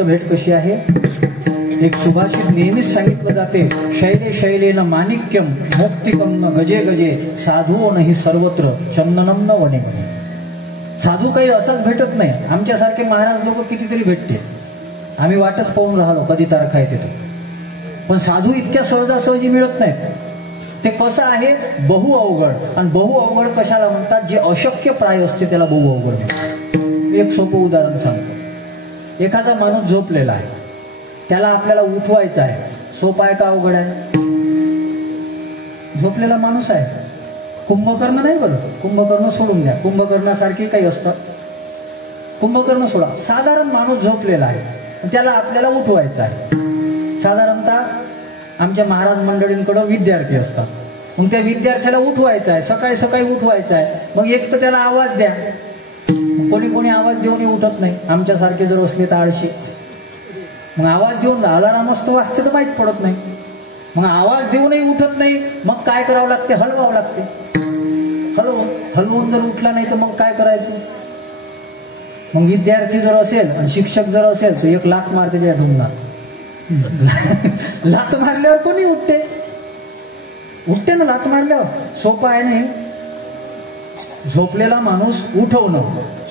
भेट कशी आहे. एक सुभाषित नेहमीच सांगितलं जाते, शैले शैलेन माणिक्यम मोक्तिकम न गजे गजे साधू नाही सर्वत्र चंदनम न वने वने. साधू काही असाच भेटत नाही. आमच्यासारखे महाराज लोक कितीतरी भेटते, आम्ही वाटच पाहून राहिलो कधी तारखा येते तो. पण साधू इतक्या सहजासहजी मिळत नाहीत. ते कसं आहे, बहु अवघड. आणि बहु अवघड कशाला म्हणतात, जे अशक्य प्राय असते त्याला बहु अवघड म्हणतात. एक सोपं उदाहरण सांगतो. एखादा माणूस झोपलेला आहे, त्याला आपल्याला उठवायचं आहे. सोपं आहे का अवघड आहे? झोपलेला माणूस आहे, कुंभकर्ण नाही बरं, कुंभकर्ण सोडून द्या, कुंभकर्णासारखे काही असतात, कुंभकर्ण सोडा. साधारण माणूस झोपलेला आहे, त्याला आपल्याला उठवायचं आहे. साधारणतः आमच्या महाराज मंडळींकडे विद्यार्थी असतात, मग त्या विद्यार्थ्याला उठवायचं आहे, सकाळी सकाळी उठवायचं आहे. मग एक तर त्याला आवाज द्या. कोणी कोणी आवाज देऊनही उठत नाही, आमच्यासारखे जर असले तर आळशी. मग आवाज देऊन अलाराम असतो वाजते तर माहीत पडत नाही. मग आवाज देऊनही उठत नाही, मग काय करावं लागते, हलवावं लागते. हलवून जर उठला नाही तर मग काय करायचं. मग विद्यार्थी जर असेल आणि शिक्षक जर असेल तर एक लाथ मारते त्या ढुंगणात. लाथ मारल्यावर कोणी उठते ना, लाथ मारल्यावर. सोपं आहे नाही. झोपलेला माणूस उठवणं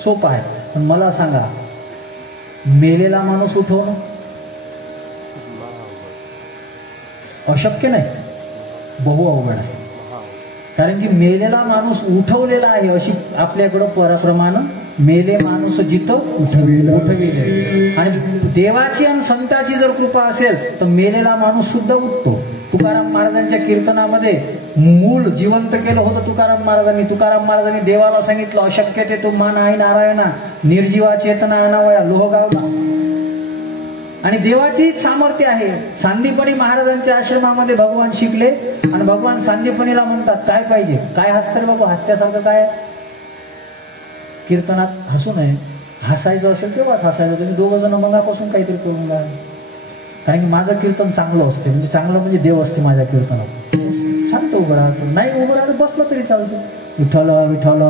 सोपं आहे, पण मला सांगा, मेलेला माणूस उठवणं अशक्य नाही, बहु अवघड आहे. कारण की मेलेला माणूस उठवलेला आहे, अशी आपल्याकडं परप्रमाण मेले माणूस जिथं उठविले. आणि देवाची आणि संताची जर कृपा असेल तर मेलेला माणूस सुद्धा उठतो. तुकाराम महाराजांच्या कीर्तनामध्ये मूळ जिवंत केलं होतं तुकाराम महाराजांनी. तुकाराम महाराजांनी देवाला सांगितलं, अशक्य ते तुम्हा नाही नारायणा, निर्जीवा चेतना अनावया लोहगावला. आणि देवाची सामर्थ्य आहे. सांदीपणी महाराजांच्या आश्रमामध्ये भगवान शिकले आणि भगवान सांदीपणीला म्हणतात, काय पाहिजे, काय हसतं बाबू, हसत्यासारखं काय. कीर्तनात हसू नये, हसायचं असेल तेव्हाच हसायचं. तुम्ही दोघं जण मगापासून काहीतरी करून घ्या. कारण की माझं कीर्तन चांगलं असते, म्हणजे चांगलं म्हणजे देव असते माझ्या कीर्तनात. शांत उभं राहायचं, नाही उभं राहायचं, बसलं तरी चालतं. विठ्ठल विठ्ठल.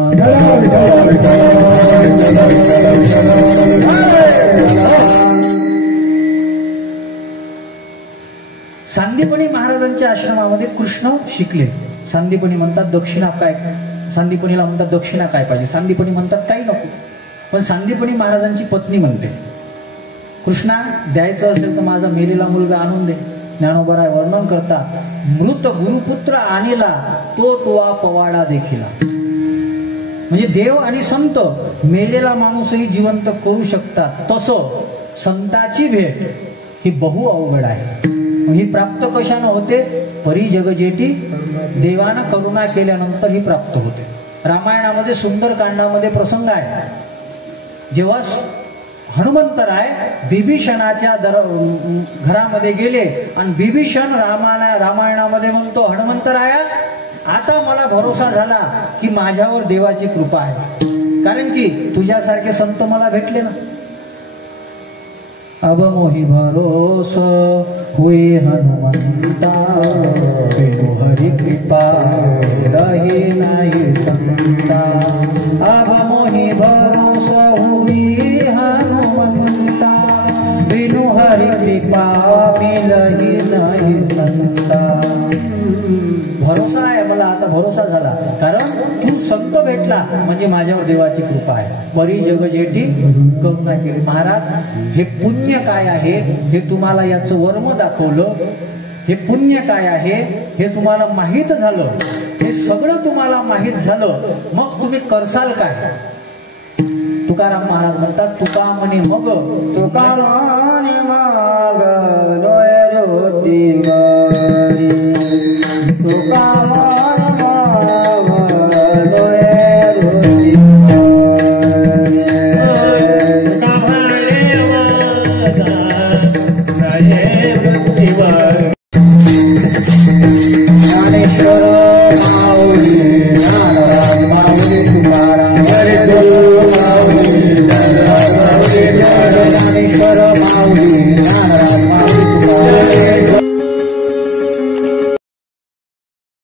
सांदीपणी महाराजांच्या आश्रमामध्ये कृष्ण शिकले. सांदीपणी म्हणतात दक्षिणा काय, सांदीपणीला म्हणतात दक्षिणा काय पाहिजे. सांदीपणी म्हणतात काही नको. पण सांदीपणी महाराजांची पत्नी म्हणते, कृष्णा द्यायचं असेल तर माझा मेलेला मुलगा आणून दे. ज्ञानोबराय वर्णन करतात, मृत गुरुपुत्र आणिला तो तुवा पवाडा देखीला. म्हणजे देव आणि संत मेलेला माणूसही जिवंत करू शकतात. तसं संताची भेट ही बहु अवघड आहे. ही प्राप्त कशानं होते, परी जगजेटी देवानं करुणा केल्यानंतर ही प्राप्त होते. रामायणामध्ये सुंदरकांडामध्ये प्रसंग आहे, जेव्हा हनुमंतराय बिभीषणाच्या घरामध्ये गेले आणि बिभीषण रामायणामध्ये म्हणतो, हनुमंतराया आता मला भरोसा झाला की माझ्यावर देवाची कृपा आहे, कारण की तुझ्यासारखे संत मला भेटले ना. अब मोहि भरोस हुए हनुमंता, बिनु हरि कृपा रहे नाही संता. अब मोहि भरोस हुई हनुमंता, बिनु हरि कृपा मिलहि नहीं संता. तू संत भेटला म्हणजे माझ्यावर देवाची कृपा आहे. बरी जग जेठी करुणा केली. महाराज हे पुण्य काय आहे हे तुम्हाला याचं वर्म दाखवलं. हे पुण्य काय आहे हे तुम्हाला माहीत झालं. हे सगळं तुम्हाला माहीत झालं मग तुम्ही करसाल काय. तुकाराम महाराज म्हणतात तुका म्हणे मग तुका म्हणे मग डोळे ज्योती